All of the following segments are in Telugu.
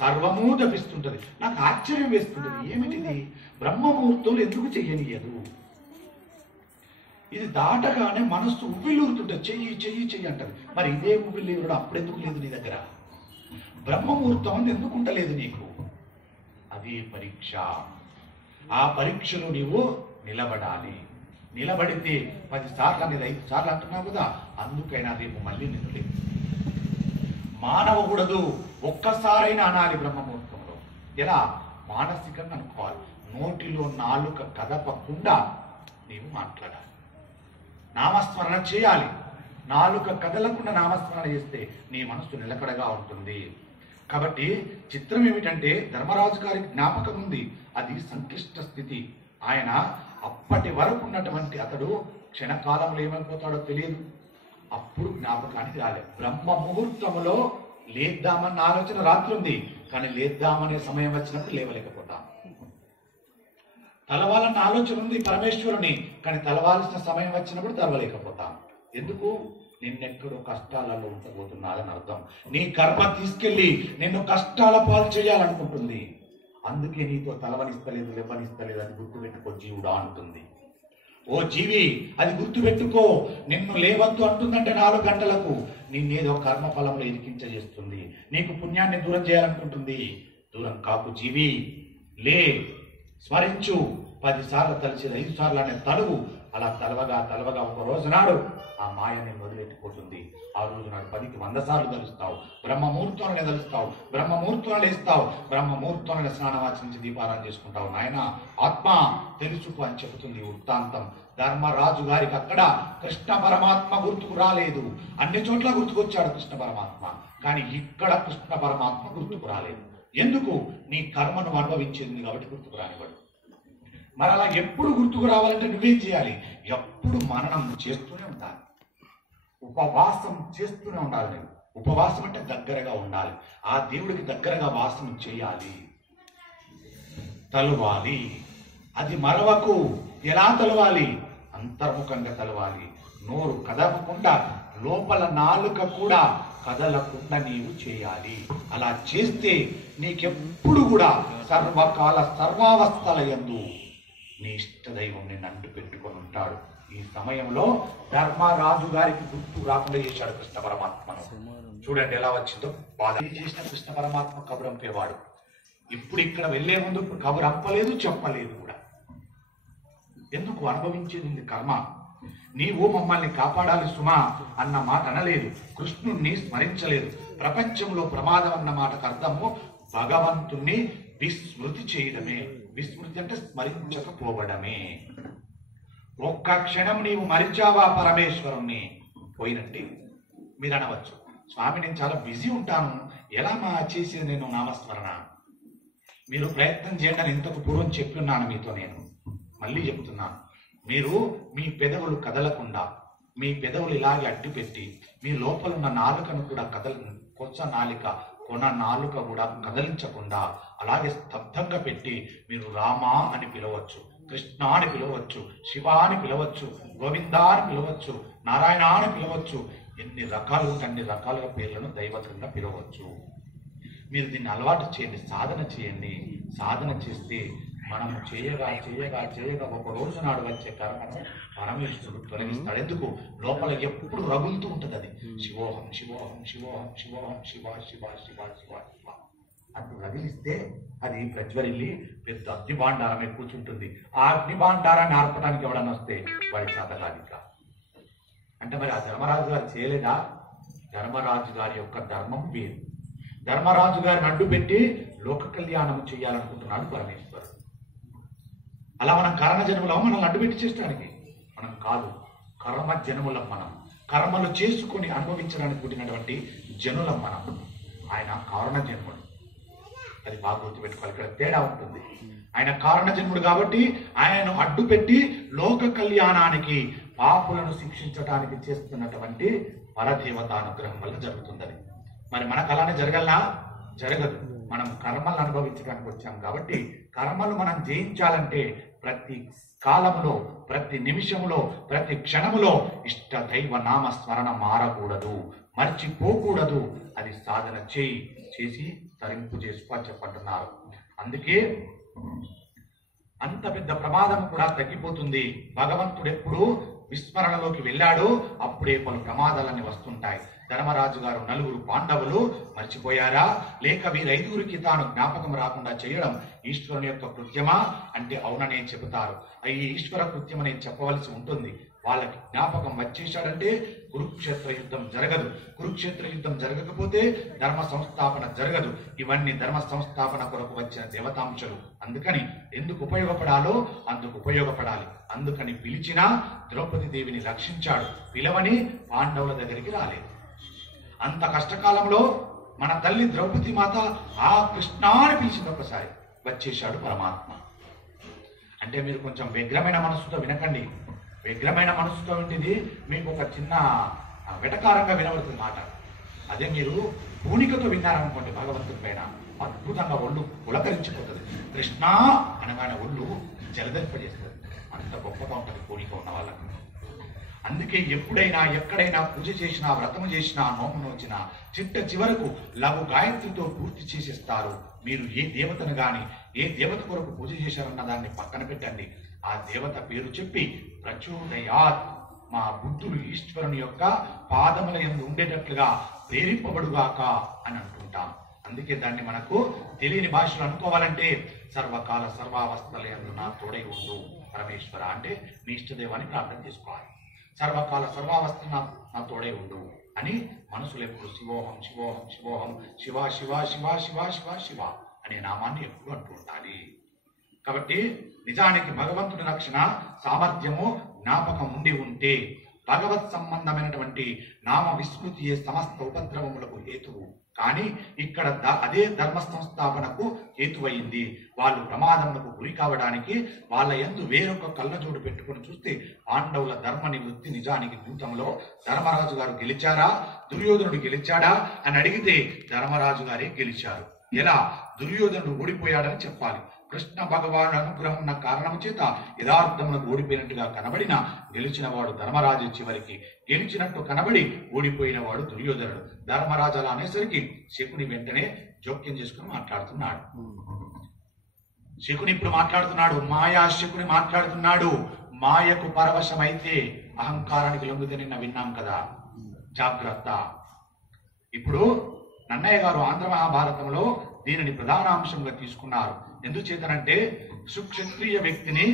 సర్వము తప్పిస్తుంటది. నాకు ఆశ్చర్యం వేస్తుంటది, ఏమిటిది బ్రహ్మముహూర్తంలో ఎందుకు చెయ్యనియదు? ఇది దాటగానే మనస్సు ఉవ్విల్లూరుతుంటది, చెయ్యి చెయ్యి చెయ్యి అంటది. మరి ఇదే ఉవ్విల్లూరుడు అప్పుడెందుకు లేదు నీ దగ్గర? బ్రహ్మముహూర్తం అని ఎందుకు ఉండలేదు నీకు? అది పరీక్ష. ఆ పరీక్షలో నీవు నిలబడాలి. నిలబడితే 10 సార్లు అనేది 5 సార్లు అంటున్నావు కదా, అందుకైనా రేపు మళ్ళీ నిన్ను లేదు మానవకూడదు. ఒక్కసారైనా అనాలి బ్రహ్మముహూర్తంలో. ఎలా? మానసికంగా అనుకోవాలి. నోటిలో నాలుక కదపకుండా నీవు మాట్లాడాలి, నామస్మరణ చేయాలి. నాలుక కదలకుండా నామస్మరణ చేస్తే నీ మనసు నిలకడగా ఉంటుంది. కాబట్టి చిత్రం ఏమిటంటే ధర్మరాజు గారికి జ్ఞాపకం ఉంది, అది సంక్లిష్ట స్థితి. ఆయన అప్పటి వరకు ఉన్నటువంటి అతడు క్షణకాలంలో ఏమైపోతాడో తెలియదు. అప్పుడు జ్ఞాపకానికి రాలేదు. బ్రహ్మ ముహూర్తంలో లేద్దామన్న ఆలోచన రాత్రి ఉంది, కానీ లేద్దామనే సమయం వచ్చినప్పుడు లేవలేకపోతాం. తలవాలన్న ఆలోచన ఉంది పరమేశ్వరుని, కానీ తలవాల్సిన సమయం వచ్చినప్పుడు తలవలేకపోతాం. ఎందుకు? నిన్నెక్కడో కష్టాలలో ఉండబోతున్నాదని అర్థం. నీ కర్మ తీసుకెళ్లి నిన్ను కష్టాల పాలు చేయాలనుకుంటుంది. అందుకే నీతో తలవనిస్తలేదు, లేవనిస్తలేదు. అది గుర్తుపెట్టుకో జీవుడా అంటుంది. ఓ జీవి, అది గుర్తుపెట్టుకో. నిన్ను లేవద్దు అంటుందంటే 4 గంటలకు నిన్నేదో కర్మఫలంలో ఇరికించేస్తుంది. నీకు పుణ్యాన్ని దూరం చేయాలనుకుంటుంది. దూరం కాకు జీవి, లే, స్మరించు. 10 సార్లు తలిచేది 5 సార్లు అనే తలువు. అలా తలవగా ఒక రోజు నాడు ఆ మాయని వదిలేట్టుకోతుంది. ఆ రోజు నాడు 10కి 100 సార్లు తలుస్తావు. బ్రహ్మముహూర్తంలోనే తలుస్తావు, బ్రహ్మముహూర్తంలో లేస్తావు, బ్రహ్మముహూర్తంలోనే స్నానమాచరించి దీపారాధన చేసుకుంటావు. నాయన ఆత్మ తెలుసుకో అని చెబుతుంది వృత్తాంతం. ధర్మరాజు గారికి అక్కడ కృష్ణ పరమాత్మ గుర్తుకు రాలేదు. అన్ని చోట్ల గుర్తుకొచ్చాడు కృష్ణ పరమాత్మ, కానీ ఇక్కడ కృష్ణ పరమాత్మ గుర్తుకు రాలేదు. ఎందుకు? నీ కర్మను అనుభవించింది కాబట్టి గుర్తుకు రానివాడు. మరి అలా ఎప్పుడు గుర్తుకు రావాలంటే నువ్వేం చేయాలి? ఎప్పుడు మననం చేస్తూనే ఉండాలి, ఉపవాసం చేస్తూనే ఉండాలి. నేను ఉపవాసం అంటే దగ్గరగా ఉండాలి, ఆ దేవుడికి దగ్గరగా వాసం చేయాలి, తలవాలి. అది మరవకు. ఎలా తలవాలి? అంతర్ముఖంగా తలవాలి. నోరు కదలకుండా, లోపల నాలుక కూడా కదలకుండా నీవు చేయాలి. అలా చేస్తే నీకెప్పుడు కూడా సర్వకాల సర్వావస్థల యందు నీ ఇష్టదైవం నిన్ను అంటు పెట్టుకొని ఉంటాడు. ఈ సమయంలో ధర్మరాజు గారికి గుర్తు రాకుండా చేశాడు కృష్ణ పరమాత్మను. చూడండి ఎలా వచ్చిందో బాధ. చేసిన కృష్ణ పరమాత్మ కబురంపేవాడు. ఇప్పుడు ఇక్కడ వెళ్లే ముందు కబురంపలేదు, చెప్పలేదు కూడా. ఎందుకు? అనుభవించేది కర్మ. నీవు మమ్మల్ని కాపాడాలి సుమా అన్న మాట అనలేదు, కృష్ణుణ్ణి స్మరించలేదు. ప్రపంచంలో ప్రమాదం అన్న మాటకు అర్థము భగవంతుణ్ణి విస్మృతి చేయడమే. విస్మృతి అంటే స్మరించకపోవడమే. ఒక్క క్షణం నీవు మరిచావా పరమేశ్వరుణ్ణి, పోయినట్టే. మీరు అనవచ్చు, స్వామి నేను చాలా బిజీ ఉంటాను, ఎలా చేసేది నేను నామస్మరణ? మీరు ప్రయత్నం చేయండి అని ఇంతకు పూర్వం చెప్తున్నాను మీతో. నేను మళ్ళీ చెప్తున్నాను, మీరు మీ పెదవులు కదలకుండా, మీ పెదవులు ఇలాగే అడ్డుపెట్టి, మీ లోపల ఉన్న నాలుకను కూడా కొన నాలుక కూడా కదలించకుండా అలాగే స్తబ్దంగా పెట్టి మీరు రామా అని పిలవచ్చు, కృష్ణ అని పిలవచ్చు, శివ అని పిలవచ్చు, గోవింద అని పిలవచ్చు, నారాయణ అని పిలవచ్చు. ఎన్ని రకాలు ఉంటే అన్ని రకాలుగా పేర్లను దైవతంగా పిలవచ్చు. మీరు దీన్ని అలవాటు చేయండి, సాధన చేయండి. సాధన చేస్తే మనం చేయగా ఒక రోజు నాడు వచ్చే కర్మను పరమేశ్వరుడు తొలగిస్తాడు. ఎందుకు? లోపల ఎప్పుడు రగులుతూ ఉంటుంది అది. శివోహం శివోహం శివోహం శివోహం శివ శివ శివ శివ శివ అంటూ రగిలిస్తే అది ప్రజ్వరిల్లి పెద్ద అగ్నిభాండారమే కూర్చుంటుంది. ఆ అగ్నిభాండారాన్ని ఆర్పడానికి ఎవడన్నా వస్తే వాడి చేతగాదిక. అంటే మరి ఆ ధర్మరాజు గారు చేయలేదా? ధర్మరాజు గారి యొక్క ధర్మం వేరు. ధర్మరాజు గారిని అడ్డు పెట్టి లోక కళ్యాణం చేయాలనుకుంటున్నాడు పరమేశ్వరుడు. అలా మనం కారణ జన్మలో మనల్ని అడ్డుపెట్టి చేసడానికి మనం కాదు, కర్మ జన్ములం మనం. కర్మలు చేసుకుని అనుభవించడానికి పుట్టినటువంటి జనులం మనం. ఆయన కారణ జన్ముడు, అది బాగా గుర్తుపెట్టుకోవాలి. ఇక్కడ తేడా ఉంటుంది. ఆయన కారణ జన్ముడు కాబట్టి ఆయనను అడ్డుపెట్టి లోక కళ్యాణానికి, పాపులను శిక్షించడానికి చేస్తున్నటువంటి పరదేవత అనుగ్రహం వల్ల జరుగుతుంది. అది మరి మనకు అలానే జరగలనా? జరగదు. మనం కర్మలను అనుభవించడానికి వచ్చాం కాబట్టి కర్మలు మనం జయించాలంటే ప్రతి కాలంలో, ప్రతి నిమిషంలో, ప్రతి క్షణములో ఇష్ట దైవ నామ స్మరణ మారకూడదు, మర్చిపోకూడదు. అది సాధన చేసి తరింపు చేసుకో అని చెప్పంటున్నారు. అందుకే అంత పెద్ద ప్రమాదం కూడా తగ్గిపోతుంది. భగవంతుడు ఎప్పుడు విస్మరణలోకి వెళ్ళాడు అప్పుడే పలు ప్రమాదాలన్నీ వస్తుంటాయి. ధర్మరాజు గారు నలుగురు పాండవులు మర్చిపోయారా? లేక వీరైదుగురికి తాను జ్ఞాపకం రాకుండా చేయడం ఈశ్వరుని యొక్క కృత్యమా అంటే అవుననే చెబుతారు. ఈ ఈశ్వర కృత్యం అనేది చెప్పవలసి ఉంటుంది. వాళ్ళకి జ్ఞాపకం వచ్చేశాడంటే కురుక్షేత్ర యుద్ధం జరగదు. కురుక్షేత్ర యుద్ధం జరగకపోతే ధర్మ సంస్థాపన జరగదు. ఇవన్నీ ధర్మ సంస్థాపన కొరకు వచ్చిన దేవతాంశలు. అందుకని ఎందుకు ఉపయోగపడాలో అందుకు ఉపయోగపడాలి. అందుకని పిలిచినా ద్రౌపది దేవిని రక్షించాడు. పిలవని పాండవుల దగ్గరికి రాలేదు. అంత కష్టకాలంలో మన తల్లి ద్రౌపది మాత ఆ కృష్ణ అని పిలిచింది. ఒకసారి వచ్చేశాడు పరమాత్మ. అంటే మీరు కొంచెం వ్యగ్రమైన మనస్సుతో వినకండి. వ్యగ్రమైన మనస్సుతో వింటిది మీకు ఒక చిన్న వెటకారంగా వినబడుతుంది మాట. అదే మీరు పూనికతో విన్నారనుకోండి భగవంతుడి పైన అద్భుతంగా ఒళ్ళు పులకరించిపోతుంది. కృష్ణ అనగానే ఒళ్ళు జలదర్పజేస్తుంది. అంత గొప్పగా ఉంటుంది పూనిక ఉన్న వాళ్ళకి. అందుకే ఎప్పుడైనా ఎక్కడైనా పూజ చేసినా వ్రతము చేసినా నోమును వచ్చినా చిట్ట చివరకు లఘు గాయత్రితో పూర్తి చేసేస్తారు. మీరు ఏ దేవతను గాని ఏ దేవత కొరకు పూజ చేశారన్న దాన్ని పక్కన పెట్టండి. ఆ దేవత పేరు చెప్పి ప్రచోదయాత్ మా బుద్ధులు ఈశ్వరుని యొక్క పాదముల యందు ఉండేటట్లుగా ప్రేరింపబడుగాక అని అంటుంటాం. అందుకే దాన్ని మనకు తెలియని భాషలో అనుకోవాలంటే సర్వకాల సర్వావస్థల యందు నా తోడై ఉండు పరమేశ్వర అంటే మీ ఇష్టదేవాన్ని ప్రార్థన చేసుకోవాలి. సర్వకాల సర్వావస్థ నా తోడై ఉండు అని మనసులో ఎప్పుడు శివోహం శివోహం శివోహం శివ శివ శివ శివ శివ శివ అనే నామాన్ని ఎప్పుడు అంటూ ఉండాలి. కాబట్టి నిజానికి భగవంతుడి రక్షణ సామర్థ్యము జ్ఞాపకం ఉండి ఉంటే భగవత్ సంబంధమైనటువంటి నామ విస్మృతియే సమస్త ఉపద్రవములకు హేతువు. కానీ ఇక్కడ అదే ధర్మ సంస్థాపనకు హేతువయింది. వాళ్ళు ప్రమాదములకు గురి కావడానికి వాళ్ళ యందు వేరొక కళ్ళజోడు పెట్టుకుని చూస్తే పాండవుల ధర్మ నివృత్తి నిజానికి జీవితంలో ధర్మరాజు గారు గెలిచారా దుర్యోధనుడు గెలిచాడా అని అడిగితే ధర్మరాజు గారే గెలిచారు. ఎలా? దుర్యోధనుడు ఓడిపోయాడని చెప్పాలి. కృష్ణ భగవాను అనుగ్రహం ఉన్న కారణం చేత యథార్థములకు ఓడిపోయినట్టుగా కనబడిన గెలిచిన వాడు ధర్మరాజు. చివరికి గెలిచినట్టు కనబడి ఓడిపోయిన వాడు దుర్యోధనుడు. ధర్మరాజు అలా అనేసరికి శకుని వెంటనే జోక్యం చేసుకుని మాట్లాడుతున్నాడు. శకుని ఇప్పుడు మాట్లాడుతున్నాడు. మాయా శకుని మాట్లాడుతున్నాడు. మాయకు పరవశమైతే అహంకారానికి లొంగితే నిన్న విన్నాం కదా, జాగ్రత్త. ఇప్పుడు నన్నయ్య గారు ఆంధ్ర మహాభారతంలో దీనిని ప్రధానాంశంగా తీసుకున్నారు. ఎందుచేతనంటే సుక్షత్రియ వ్యక్తిని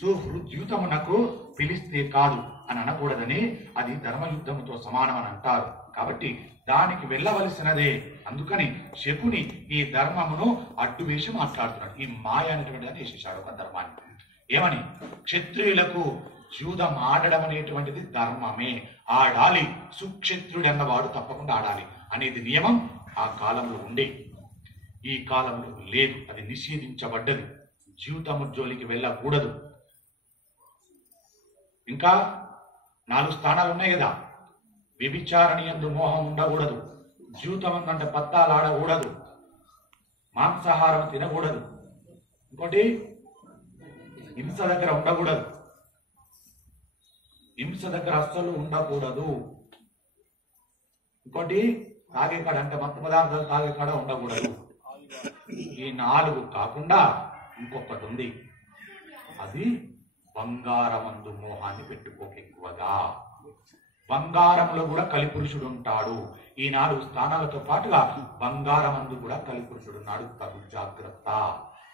సుహృద్యుతమునకు పిలిస్తే కాదు అని అనకూడదని, అది ధర్మయుద్ధముతో సమానం అని అంటారు. కాబట్టి దానికి వెళ్ళవలసినదే. అందుకని శకుని ఈ ధర్మమును అడ్డు వేసి మాట్లాడుతున్నాడు. ఈ మాయ అనేటువంటి దాన్ని వేసేశాడు ఒక ధర్మాన్ని. ఏమని? క్షత్రియులకు జూదం ఆడడం అనేటువంటిది ధర్మమే, ఆడాలి, సుక్షత్రుడు అన్నవాడు తప్పకుండా ఆడాలి అనేది నియమం ఆ కాలంలో ఉండే. ఈ కాలంలో లేదు, అది నిషేధించబడ్డది. జీవితము జోలికి వెళ్ళకూడదు. ఇంకా 4 స్థానాలు ఉన్నాయి కదా. వ్యభిచారణి యందు మోహం ఉండకూడదు, జీవితం అంటే పత్తాలు ఆడకూడదు, మాంసాహారం తినకూడదు, ఇంకోటి హింస దగ్గర ఉండకూడదు, హింస దగ్గర అస్సలు ఉండకూడదు, ఇంకోటి తాగేకాడ అంటే మత్తు పదార్థాలు తాగేకాడ ఉండకూడదు. ఈ 4 కాకుండా ఇంకొకటి ఉంది, అది బంగారమందు మోహాన్ని పెట్టుకోక ఎక్కువగా. బంగారంలో కూడా కలిపురుషుడు ఉంటాడు. ఈ 4 స్థానాలతో పాటుగా బంగారమందు కూడా కలిపురుషుడు ఉన్నాడు. తగు జాగ్రత్త.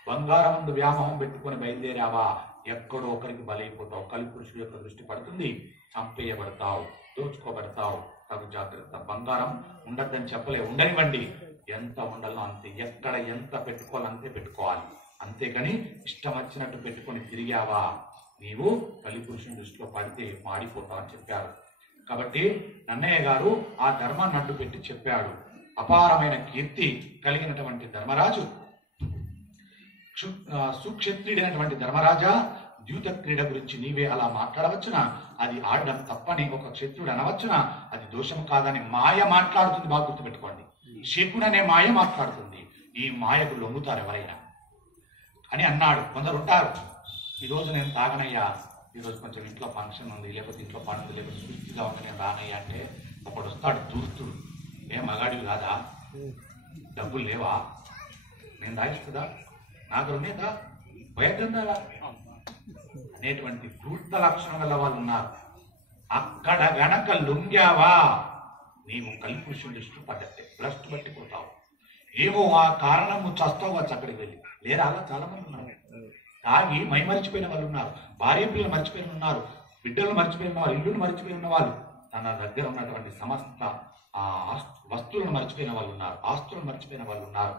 బంగారమందు వ్యామోహం పెట్టుకొని బయలుదేరావా ఎక్కడో ఒకరికి బలైపోతావు. కలిపురుషుడు యొక్క దృష్టి పడుతుంది, చంపేయబడతావు, దోచుకోబడతావు. తగు జాగ్రత్త. బంగారం ఉండద్దని చెప్పలే, ఉండనివ్వండి. ఎంత ఉండాలో అంతే, ఎక్కడ ఎంత పెట్టుకోవాలో అంతే పెట్టుకోవాలి. అంతేకాని ఇష్టం వచ్చినట్టు పెట్టుకొని తిరిగావా నీవు కలిపురుషుని దృష్టిలో పడితే మాడిపోతావు అని చెప్పారు. కాబట్టి నన్నయ్య గారు ఆ ధర్మాన్ని అడ్డు పెట్టి చెప్పాడు. అపారమైన కీర్తి కలిగినటువంటి ధర్మరాజు, సుక్షత్రియుడైనటువంటి ధర్మరాజా, ద్యూత క్రీడ గురించి నీవే అలా మాట్లాడవచ్చునా? అది ఆడడం తప్పని ఒక క్షత్రుడు అనవచ్చునా? అది దోషం కాదని మాయ మాట్లాడుతుంది. బాగా గుర్తుపెట్టుకోండి. శకుడు అనే మాయ మాట్లాడుతుంది. ఈ మాయకు లొంగుతారు ఎవరైనా అని అన్నాడు. కొందరు ఉంటారు, ఈరోజు నేను తాగనయ్యా, ఈరోజు కొంచెం ఇంట్లో ఫంక్షన్ ఉంది, లేకపోతే ఇంట్లో పని ఉంది, లేకపోతే సుస్థిగా ఉంది, నేను రానయ్యా అంటే ఒకడు వస్తాడు దూస్తుడు. ఏం మగాడివి కాదా? డబ్బులు లేవా, నేను దాగిస్తుందా, నాకు రుణేదా, భయద్దా అనేటువంటి పూర్త లక్షణం గల వాళ్ళు ఉన్నారు. అక్కడ గనక లొంగావా నీవు కలిపురుషుడు ఇష్టపడ్డట్టే, భ్రష్టు పట్టిపోతావు. ఏమో ఆ కారణము చస్తావచ్చు అక్కడికి వెళ్ళి. లేదా అలా చాలా మంది ఉన్నారు. తాగి మై మరిచిపోయిన వాళ్ళు ఉన్నారు, భార్య పిల్లలు మర్చిపోయిన ఉన్నారు, బిడ్డలు మర్చిపోయిన వాళ్ళు, ఇల్లును మర్చిపోయిన వాళ్ళు, తన దగ్గర ఉన్నటువంటి సమస్త ఆ వస్తువులను మర్చిపోయిన వాళ్ళు ఉన్నారు, ఆస్తులను మర్చిపోయిన వాళ్ళు ఉన్నారు.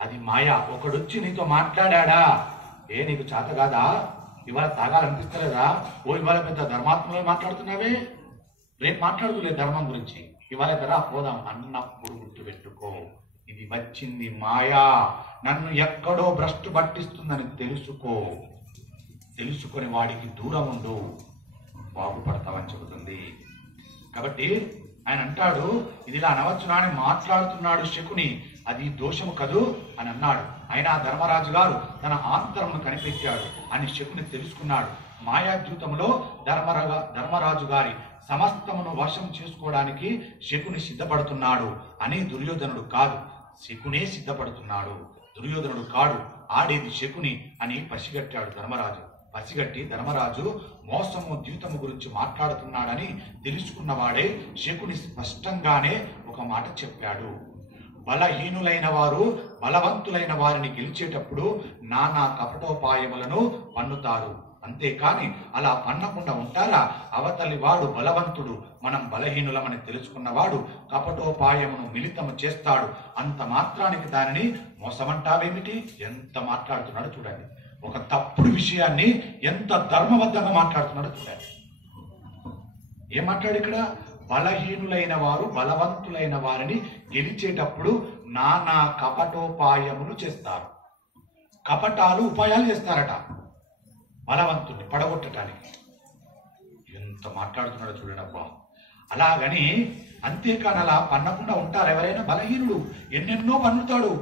అది మాయా. ఒకడొచ్చి నీతో మాట్లాడా, ఏ నీకు చేత కాదా, ఇవాళ తాగాలనిపిస్తలేదా, ఓ ఇవాళ పెద్ద ధర్మాత్మలో మాట్లాడుతున్నావే, రేపు మాట్లాడుతులే ధర్మం గురించి, ఇవాళ ధర పోదాం అన్నప్పుడు గుర్తుపెట్టుకో, ఇది వచ్చింది మాయా, నన్ను ఎక్కడో భ్రష్టు పట్టిస్తుందని తెలుసుకో. తెలుసుకొని వాడికి దూరం ఉండు, బాగుపడతావని చెబుతుంది. కాబట్టి ఆయన అంటాడు, ఇది ఇలా అనవచ్చునా అని మాట్లాడుతున్నాడు శకుని, అది దోషము కదూ అని అన్నాడు. అయినా ధర్మరాజు గారు తన ఆంతరమును కనిపెట్టాడు అని శకుని తెలుసుకున్నాడు. మాయాద్యూతంలో ధర్మరాజు గారి సమస్తమును వశం చేసుకోవడానికి శకుని సిద్ధపడుతున్నాడు అని దుర్యోధనుడు కాదు, శకునే సిద్ధపడుతున్నాడు, దుర్యోధనుడు కాడు. ఆడేది శకుని అని పసిగట్టాడు ధర్మరాజు. పసిగట్టి ధర్మరాజు మోసము ద్యూతము గురించి మాట్లాడుతున్నాడని తెలుసుకున్నవాడే శకుని స్పష్టంగానే ఒక మాట చెప్పాడు. బలహీనులైన వారు బలవంతులైన వారిని గెలిచేటప్పుడు నానా కపటోపాయములను పన్నుతారు, అంతేకాని అలా పన్నకుండా ఉంటారా? అవతలి వాడు బలవంతుడు, మనం బలహీనులమని తెలుసుకున్నవాడు కపటోపాయమును మిళితము చేస్తాడు, అంత మాత్రానికి దానిని మోసమంటావేమిటి? ఎంత మాట్లాడుతున్నాడో చూడండి. ఒక తప్పుడు విషయాన్ని ఎంత ధర్మబద్ధంగా మాట్లాడుతున్నాడో చూడండి. ఏం మాట్లాడు ఇక్కడ? బలహీనులైన వారు బలవంతులైన వారిని గెలిచేటప్పుడు నానా కపటోపాయములు చేస్తారు. కపటాలు ఉపాయాలు చేస్తారట బలవంతుడిని పడగొట్టడానికి. ఎంత మాట్లాడుతున్నాడో చూడండి అబ్బా. అలాగని అంతేకాని అలా పన్నకుండా ఉంటారు ఎవరైనా? బలహీనుడు ఎన్నెన్నో పన్నుతాడు,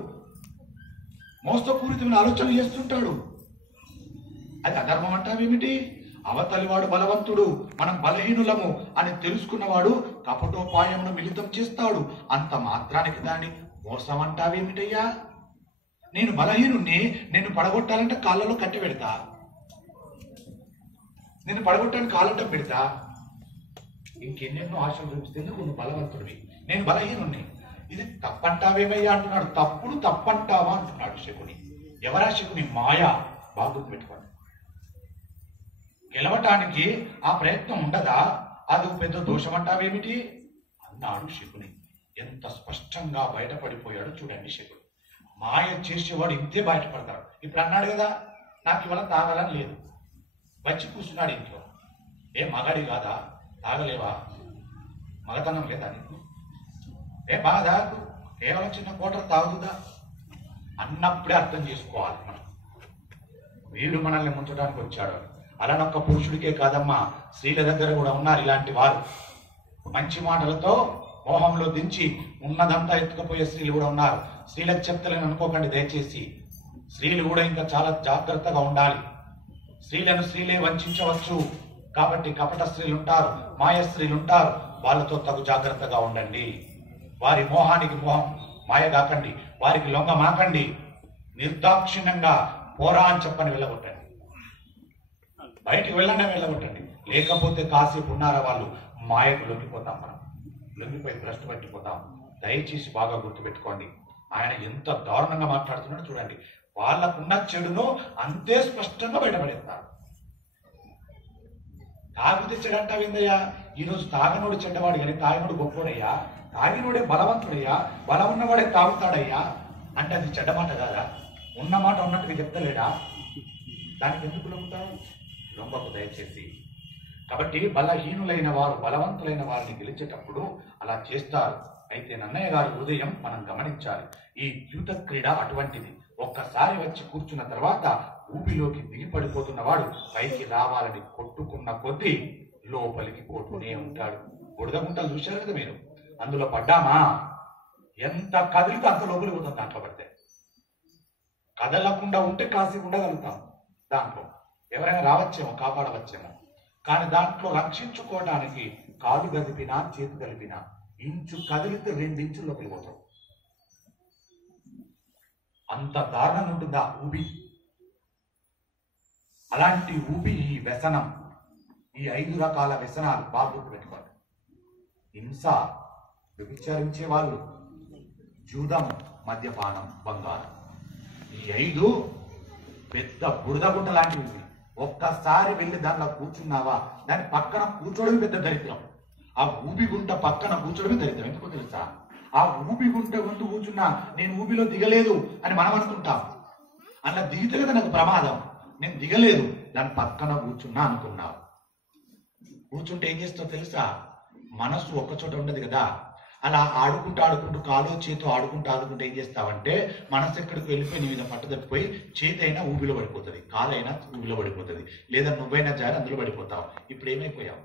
మోసపూరితమైన ఆలోచనలు చేస్తుంటాడు. అది అధర్మం అంటావేమిటి? అవతలివాడు బలవంతుడు, మనం బలహీనులము అని తెలుసుకున్నవాడు కపటోపాయమును మిళితం చేస్తాడు, అంత మాత్రానికి దాన్ని మోసం అంటావేమిటయ్యా? నేను బలహీనుణ్ణి, నేను పడగొట్టాలంటే కాళ్ళలో కట్టి పెడతా, నేను పడగొట్టాలని కాళ్ళటం పెడతా, ఇంకెన్నెన్నో ఆశలు చూపిస్తే నువ్వు బలవంతుడివి, నేను బలహీనుణ్ణి, ఇది తప్పంటావేమయ్యా అంటున్నాడు. తప్పుడు తప్పంటావా అంటున్నాడు శకుని. ఎవరా శకుని? మాయా. బాగా గుర్తుపెట్టుకోండి. గెలవటానికి ఆ ప్రయత్నం ఉండదా? అది పెద్ద దోషం అంటావేమిటి అన్నాడు శకుని. ఎంత స్పష్టంగా బయటపడిపోయాడు చూడండి శకుడు. మాయ చేసేవాడు ఇంతే బయటపడతాడు. ఇప్పుడు అన్నాడు కదా, నాకు ఇవాళ తాగాలని లేదు, వచ్చి కూర్చున్నాడు ఇంట్లో. ఏ మగాడి కాదా? తాగలేవా? మగతనం లేదా నీకు? ఏ బాధ కేవలం చిన్న కోటర్ తాగుతుందా అన్నప్పుడే అర్థం చేసుకోవాలి మనం. వీడు మనల్ని ముంచడానికి వచ్చాడు. అలానొక్క పురుషుడికే కాదమ్మా, స్త్రీల దగ్గర కూడా ఉన్నారు ఇలాంటి వారు. మంచి మాటలతో మోహంలో దించి ఉన్నదంతా ఎత్తుకుపోయే స్త్రీలు కూడా ఉన్నారు. స్త్రీలకు చెప్తలేని అనుకోకండి దయచేసి. స్త్రీలు కూడా ఇంకా చాలా జాగ్రత్తగా ఉండాలి. స్త్రీలను స్త్రీలే వంచవచ్చు. కాబట్టి కపట స్త్రీలు ఉంటారు, మాయ స్త్రీలు ఉంటారు, వాళ్ళతో తగు జాగ్రత్తగా ఉండండి. వారి మోహానికి మోహం మాయ కాకండి, వారికి లొంగ మాకండి. నిర్దాక్షిణ్యంగా పోరా అని చెప్పని వెళ్ళగొట్టండి, బయటికి వెళ్ళండి వెళ్ళగొట్టండి. లేకపోతే కాసేపు ఉన్నారా వాళ్ళు మాయకు లొంగిపోతాం, మనం లొంగిపోయి భ్రష్టు పట్టిపోతాం. దయచేసి బాగా గుర్తుపెట్టుకోండి. ఆయన ఎంత దారుణంగా మాట్లాడుతున్నాడో చూడండి. వాళ్ళకున్న చెడును అంతే స్పష్టంగా బయటపడేస్తారు. తాగితే చెడంటావిందయ్యా? ఈరోజు తాగనోడు చెడ్డవాడు కానీ తాగినోడు గొప్పోడయ్యా, తాగినోడే బలవంతుడయ్యా, బలం ఉన్నవాడే తాగుతాడయ్యా అంటే అది చెడ్డమాట కాదా? ఉన్నమాట ఉన్నట్టుగా చెప్తలేడా? దానికి ఎందుకు లొంగుతావు? లొంగకు దయచేసి. కాబట్టి బలహీనులైన వారు బలవంతులైన వారిని గెలిచేటప్పుడు అలా చేస్తారు. అయితే నన్నయ్య గారి హృదయం మనం గమనించాలి. ఈ ద్యూత క్రీడ అటువంటిది. ఒక్కసారి వచ్చి కూర్చున్న తర్వాత ఊపిలోకి దిగిపడిపోతున్నవాడు పైకి రావాలని కొట్టుకున్న కొద్దీ లోపలికి కొట్టునే ఉంటాడు. బుడదగుంటలు చూశారు కదా మీరు, అందులో పడ్డామా ఎంత కదిలితే అంత లోపలికి పోతుంది. దాంట్లో పడితే కదలకుండా ఉంటే కాసేపు ఉండగలుగుతాం. దాంట్లో ఎవరైనా రావచ్చేమో, కాపాడవచ్చేమో. కానీ దాంట్లో రక్షించుకోవడానికి కాలు గదిపినా చేతి కలిపినా ఇంచు కదిలితే 2 ఇంచులు లోపలికి పోతాం. అంత దారుణంగా ఉంటుందా ఊబి? అలాంటి ఊబి, ఈ వ్యసనం, ఈ 5 రకాల వ్యసనాలు బాగా గుర్తుపెట్టుకోండి. హింస, వ్యభిచారించే వాళ్ళు, జూదం, మద్యపానం, బంగారం. ఈ 5 పెద్ద బురదగుంట లాంటివి. ఒక్కసారి వెళ్ళి దానిలో కూర్చున్నావా, దాని పక్కన కూర్చోవడమే పెద్ద దరిద్రం. ఆ ఊబి గుంట పక్కన కూర్చోవడమే దరిద్రం. ఎందుకో తెలుసా? ఆ ఊబి గుంట ముందు కూర్చున్నా నేను ఊబిలో దిగలేదు అని మనం అనుకుంటాం. అలా దిగితే కదా నాకు ప్రమాదం. నేను దిగలేదు, దాని పక్కన కూర్చున్నా అనుకున్నావు. కూర్చుంటే ఏం చేస్తావు తెలుసా? మనస్సు ఒక్కచోట ఉండదు కదా. అలా ఆడుకుంటూ కాలో చేతో ఆడుకుంటూ ఏం చేస్తావంటే మనసు ఎక్కడికి వెళ్ళిపోయి నీ మీద పట్టుదప్పిపోయి చేతి అయినా ఊబిలో పడిపోతుంది, కాలైనా ఊబిలో పడిపోతుంది, లేదా నువ్వైనా జారి అందులో పడిపోతావు. ఇప్పుడు ఏమైపోయావు?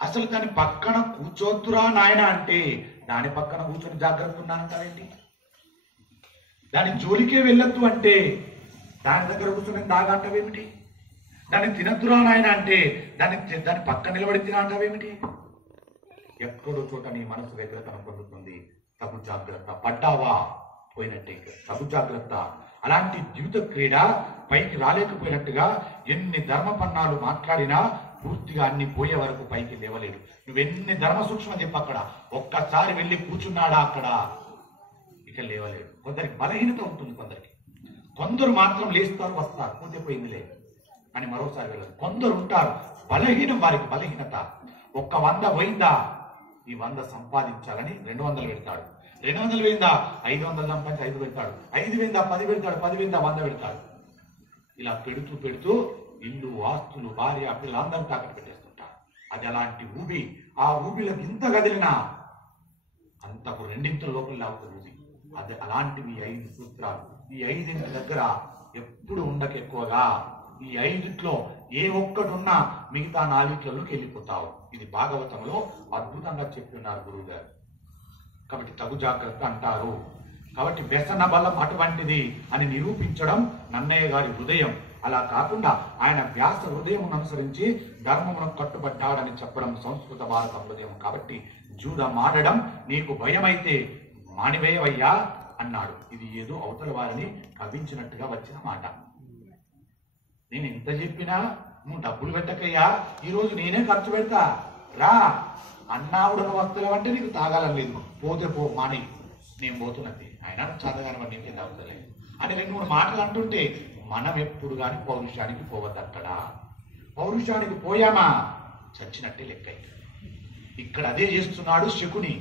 అసలు దాని పక్కన కూర్చోద్దురా నాయన అంటే దాని పక్కన కూర్చొని జాగ్రత్త ఉన్నానంటావేంటి? దాని జోలికే వెళ్ళొద్దు అంటే దాని దగ్గర కూర్చొని దాగంటావేమిటి? దాన్ని తినద్దురా నాయన అంటే దాని పక్క నిలబడి తిన అంటావేమిటి? ఎక్కడో చోట నీ మనసు వ్యగ్రతను పొందుతుంది. తగు జాగ్రత్త. పడ్డావా పోయినట్టే, తగు జాగ్రత్త. అలాంటి జీవిత క్రీడ పైకి రాలేకపోయినట్టుగా ఎన్ని ధర్మపన్నాలు మాట్లాడినా పూర్తిగా అన్ని పోయే వరకు పైకి లేవలేడు. నువ్వెన్ని ధర్మ సూక్ష్మం చెప్పు, అక్కడ ఒక్కసారి వెళ్ళి కూర్చున్నాడా అక్కడ ఇక లేవలేడు. కొందరికి బలహీనత ఉంటుంది, కొందరు మాత్రం లేస్తారు, వస్తారు, పోతే పోయిందిలే అని మరోసారి వెళ్ళదు. కొందరు ఉంటారు బలహీనం, వారికి బలహీనత. 100 పోయిందా, ఈ 100 సంపాదించాలని 200 పెడతాడు. 200 పోయిందా 500 సంపాదించి 5 పెడతాడు. 5 పోయిందా 10 పెడతాడు. 10 పోయిందా 100 పెడతాడు. ఇలా పెడుతూ ఇల్లు, ఆస్తులు, భార్య, పిల్లలు అందరూ తాకట్టు పెట్టేస్తుంటారు. అది అలాంటి ఊబి. ఆ ఊబిలోకి ఇంత కదిలినా అంతకు 2 లోపల లాగుతుంది ఊబి. అది అలాంటివి 5 సూత్రాలు. ఈ 5 దగ్గర ఎప్పుడు ఉండక ఎక్కువగా. ఈ 5 ఏ ఒక్కడున్నా మిగతా 4లోకి వెళ్ళిపోతావు. ఇది భాగవతంలో అద్భుతంగా చెప్తున్నారు గురువు గారు. కాబట్టి తగు జాగ్రత్త అంటారు. కాబట్టి వ్యసన బలం అటువంటిది అని నిరూపించడం నన్నయ్య గారి హృదయం. అలా కాకుండా ఆయన వ్యాస హృదయం అనుసరించి ధర్మమును కట్టుబడ్డాడని చెప్పడం సంస్కృత భారత హృదయం. కాబట్టి జూదం ఆడడం నీకు భయమైతే మానివేయవయ్యా అన్నాడు. ఇది ఏదో అవతల వారిని కవించినట్టుగా వచ్చిన మాట. నేను ఎంత చెప్పినా నువ్వు డబ్బులు పెట్టకయ్యా, ఈరోజు నేనే ఖర్చు పెడతా రా అన్నావుడు వస్తువులు అంటే నీకు తాగాలని లేదు, పోతే పో మాని, నేను పోతున్నది ఆయన చదవగాని వాడు నీకేం తాగుతలేదు అని 2-3 మాటలు అంటుంటే మనం ఎప్పుడు కానీ పౌరుషానికి పోవద్దక్కడ. పౌరుషానికి పోయామా చచ్చినట్టే లెక్క. ఇక్కడ అదే చేస్తున్నాడు శకుని.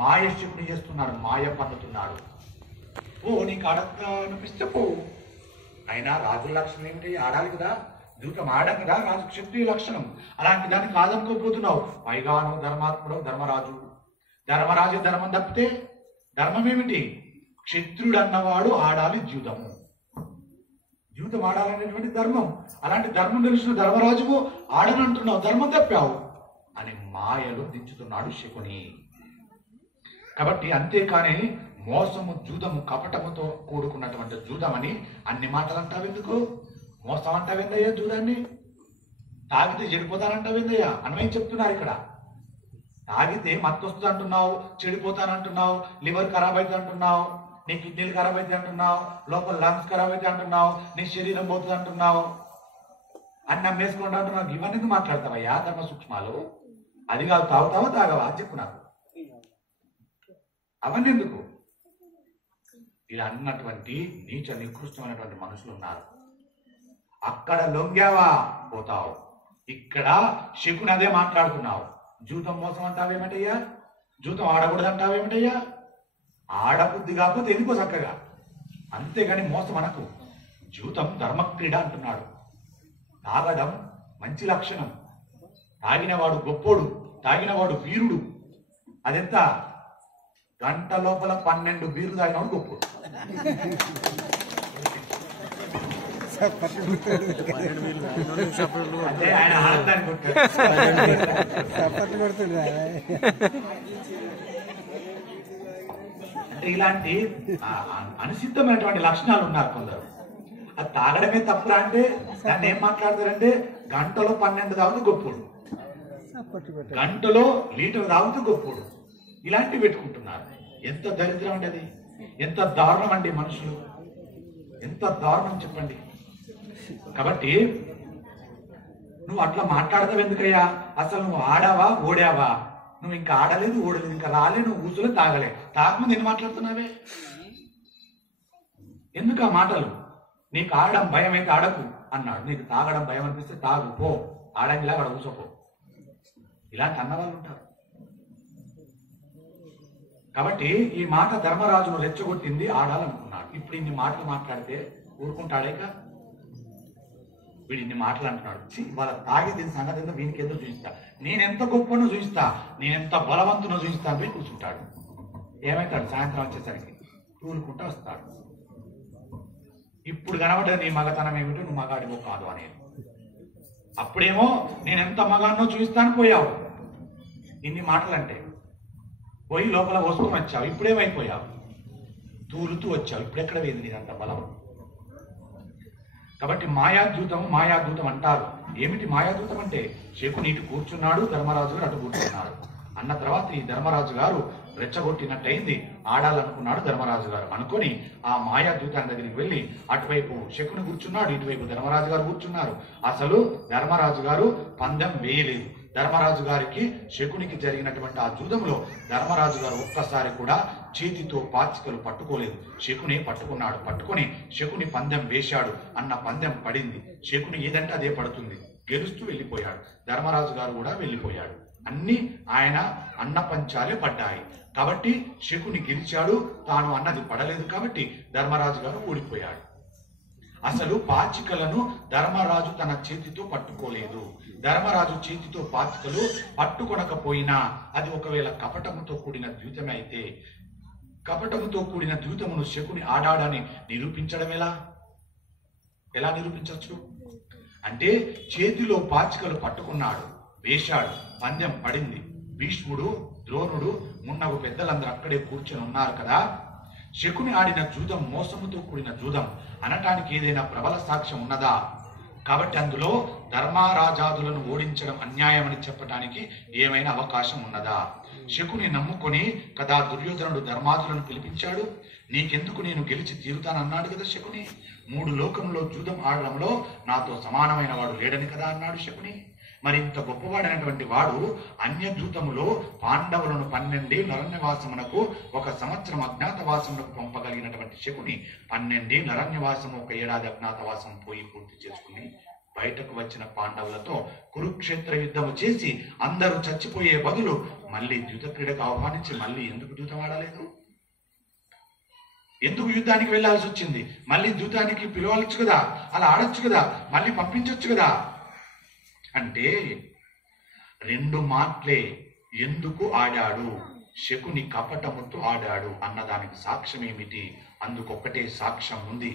మాయ శకుని చేస్తున్నాడు, మాయ పన్నుతున్నాడు. ఓ నీకు ఆడక అనిపిస్తే పో. అయినా రాజుల లక్షణం ఏమిటి? ఆడాలి కదా, దూతం ఆడడం కదా రాజు క్షత్రియ లక్షణం. అలాంటి దాన్ని కాదనుకోపోతున్నావు. పైగా నువ్వు ధర్మాత్ముడు, ధర్మరాజు. ధర్మరాజు ధర్మం తప్పితే ధర్మం ఏమిటి? క్షత్రుడు అన్నవాడు ఆడాలి జూదము. జూదం ఆడాలనేటువంటి ధర్మం. అలాంటి ధర్మం తెలిసిన ధర్మరాజువు ఆడనంటున్నావు, ధర్మం తప్పావు అని మాయలో దించుతున్నాడు శకుని. కాబట్టి అంతేకాని మోసము, జూదము, కపటముతో కూడుకున్నటువంటి జూదమని అన్ని మాటలు అంటావెందుకు? మోసం అంటావేందయ్యా జూదాన్ని? తాగితే చెడిపోతానంటావేందయ్యా? అన్వయం చెప్తున్నారు ఇక్కడ. తాగితే మత్తు వస్తుంది అంటున్నావు, చెడిపోతానంటున్నావు, లివర్ ఖరాబ్ అవుతుంది అంటున్నావు, నీ కిడ్నీలు ఖరాబ్ అవుతాయి అంటున్నావు, లోపల లంగ్స్ ఖరాబ్ అవుతాయి అంటున్నావు, నీ శరీరం పోతుంది అంటున్నావు, అన్ని అమ్మేసుకోండి అంటున్నావు. ఇవన్నీ మాట్లాడతావయ్యా ధర్మ సూక్ష్మాలు? అది కాదు, తాగుతావా తాగవా చెప్పు నాకు. అవన్నీ ఎందుకు? ఇలా అన్నటువంటి నీచ నికృష్టమైనటువంటి మనుషులు ఉన్నారు. అక్కడ లొంగావా పోతావు, ఇక్కడ శకుని అదే మాట్లాడుతున్నావు. జూతం మోసం అంటావేమిటయ్యా? జూతం ఆడకూడదు అంటావేమిటయ్యా? ఆడబుద్ధి కాకపోతే ఎందుకో చక్కగా, అంతేగాని మోసం అనకు. జూతం ధర్మక్రీడ అంటున్నాడు. తాగడం మంచి లక్షణం. తాగినవాడు గొప్పోడు, తాగినవాడు వీరుడు. అదెంత? గంట లోపల 12 బీర్లు తాగినవాడు గొప్పోడు. ఆయన ఆనందాన్ని అంటే ఇలాంటి అనుసిద్ధమైనటువంటి లక్షణాలు ఉన్నారు కొందరు. అది తాగడమే తప్పురా అంటే దాన్ని ఏం మాట్లాడతారంటే గంటలో 12 తాగుతూ గొప్పోడు. గంటలో లీటర్ తాగుతూ గొప్పోడు. ఇలాంటివి పెట్టుకుంటున్నారు. ఎంత దరిద్రం అండి అది, ఎంత దారుణం అండి మనుషులు, ఎంత దారుణం చెప్పండి. కాబట్టి నువ్వు అట్లా మాట్లాడతావు ఎందుకయ్యా? అసలు నువ్వు ఆడావా ఓడావా? నువ్వు ఇంకా ఆడలేదు ఓడలేదు, ఇంకా రాలే, నువ్వు కూర్చోలే తాగలే, తాగముందు ఎన్ని మాట్లాడుతున్నావే? ఎందుకు ఆ మాటలు? నీకు ఆడడం భయం అయితే ఆడకు అన్నాడు. నీకు తాగడం భయం అనిపిస్తే తాగు, పో, ఆడంగిలా అక్కడ కూర్చోపో. ఇలాంటి అన్నవాళ్ళు ఉంటారు. కాబట్టి ఈ మాట ధర్మరాజును రెచ్చగొట్టింది, ఆడాలనుకున్నాడు. ఇప్పుడు ఇన్ని మాటలు మాట్లాడితే ఊరుకుంటాడేక? వీడు ఇన్ని మాటలు అంటున్నాడు. వాళ్ళ తాగి దీని సంగతి ఏందో వీనికి ఏదో చూపిస్తా, నేనెంత గొప్పనో చూపిస్తా, నేనెంత బలవంతునో చూపిస్తా అని పోయి కూర్చుంటాడు. ఏమవుతాడు? సాయంత్రం వచ్చేసరికి ఊరుకుంటా వస్తాడు. ఇప్పుడు కనబడ్డది నీ మగతనం ఏమిటో, నువ్వు మగాడివో కాదు అనేది. అప్పుడేమో నేనెంత మగాన్నో చూపిస్తాను పోయావు. ఇన్ని మాటలు అంటే పోయి లోపల పోసుకొని వచ్చావు. ఇప్పుడేమైపోయావు? తూలుతూ వచ్చావు. ఇప్పుడెక్కడ వేది నీదంత బలం? కాబట్టి మాయాదూతం అంటారు. ఏమిటి మాయాదూతం అంటే? శకుని ఇటు కూర్చున్నాడు, ధర్మరాజు గారు అటు కూర్చున్నాడు అన్న తర్వాత ఈ ధర్మరాజు గారు రెచ్చగొట్టినట్టయింది. ఆడాలనుకున్నాడు ధర్మరాజు గారు. అనుకొని ఆ మాయాదూతాన్ని దగ్గరికి వెళ్ళి అటువైపు శకుని కూర్చున్నాడు, ఇటువైపు ధర్మరాజు గారు కూర్చున్నారు. అసలు ధర్మరాజు గారు పందెం వేయలేదు. ధర్మరాజు గారికి శకునికి జరిగినటువంటి ఆ జూదంలో ధర్మరాజు గారు ఒక్కసారి కూడా చేతితో పాచికలు పట్టుకోలేదు. శకుని పట్టుకున్నాడు. పట్టుకొని శకుని పందెం వేశాడు. అన్న పందెం పడింది. శకుని ఏదంటే అదే పడుతుంది. గెలుస్తూ వెళ్ళిపోయాడు. ధర్మరాజు గారు కూడా వెళ్ళిపోయాడు. అన్ని ఆయన అన్న పంచాలే పడ్డాయి. కాబట్టి శకుని గెలిచాడు. తాను అన్నది పడలేదు కాబట్టి ధర్మరాజు గారు ఓడిపోయాడు. అసలు పాచికలను ధర్మరాజు తన చేతితో పట్టుకోలేదు. ధర్మరాజు చేతితో పాచికలు పట్టుకొనకపోయినా అది ఒకవేళ కపటముతో కూడిన ద్యూతమే అయితే, కపటముతో కూడిన ద్యూతమును శకుని ఆడాడని నిరూపించడం ఎలా నిరూపించవచ్చు? అంటే చేతిలో పాచికలు పట్టుకున్నాడు, వేశాడు, పందెం పడింది. భీష్ముడు, ద్రోణుడు, మున్నగు పెద్దలందరూ అక్కడే కూర్చొని ఉన్నారు కదా. శకుని ఆడిన జూదం మోసముతో కూడిన జూదం అనటానికి ఏదైనా ప్రబల సాక్ష్యం ఉన్నదా? కాబట్టి అందులో ధర్మరాజాదులను ఓడించడం అన్యాయమని చెప్పడానికి ఏమైనా అవకాశం ఉన్నదా? శకుని నమ్ముకొని కదా దుర్యోధనుడు ధర్మాదులను పిలిపించాడు. నీకెందుకు, నేను గెలిచి తీరుతానన్నాడు కదా శకుని. 3 లోకంలో జూదం ఆడడంలో నాతో సమానమైన వాడు లేడని కదా అన్నాడు శకుని. మరి ఇంత గొప్పవాడైనటువంటి వాడు అన్యదూతములో పాండవులను 12 ఏళ్ల అరణ్యవాసమునకు 1 సంవత్సరం అజ్ఞాతవాసమునకు పంపగలిగినటువంటి శకుని 12 ఏళ్ల అరణ్యవాసము 1 ఏడాది అజ్ఞాతవాసం పోయి పూర్తి చేసుకుని బయటకు వచ్చిన పాండవులతో కురుక్షేత్ర యుద్ధము చేసి అందరూ చచ్చిపోయే బదులు మళ్ళీ ద్యూత క్రీడకు ఆహ్వానించి మళ్ళీ ఎందుకు ద్యూతం ఆడలేదు? ఎందుకు యుద్ధానికి వెళ్లాల్సి వచ్చింది? మళ్ళీ ద్యూతానికి పిలవచ్చు కదా, అలా ఆడొచ్చు కదా, మళ్ళీ పంపించవచ్చు కదా. అంటే 2 మాటలే. ఎందుకు ఆడాడు? శకుని కపటముతో ఆడాడు అన్నదానికి సాక్ష్యం ఏమిటి? అందుకొక్కటే సాక్ష్యం ఉంది.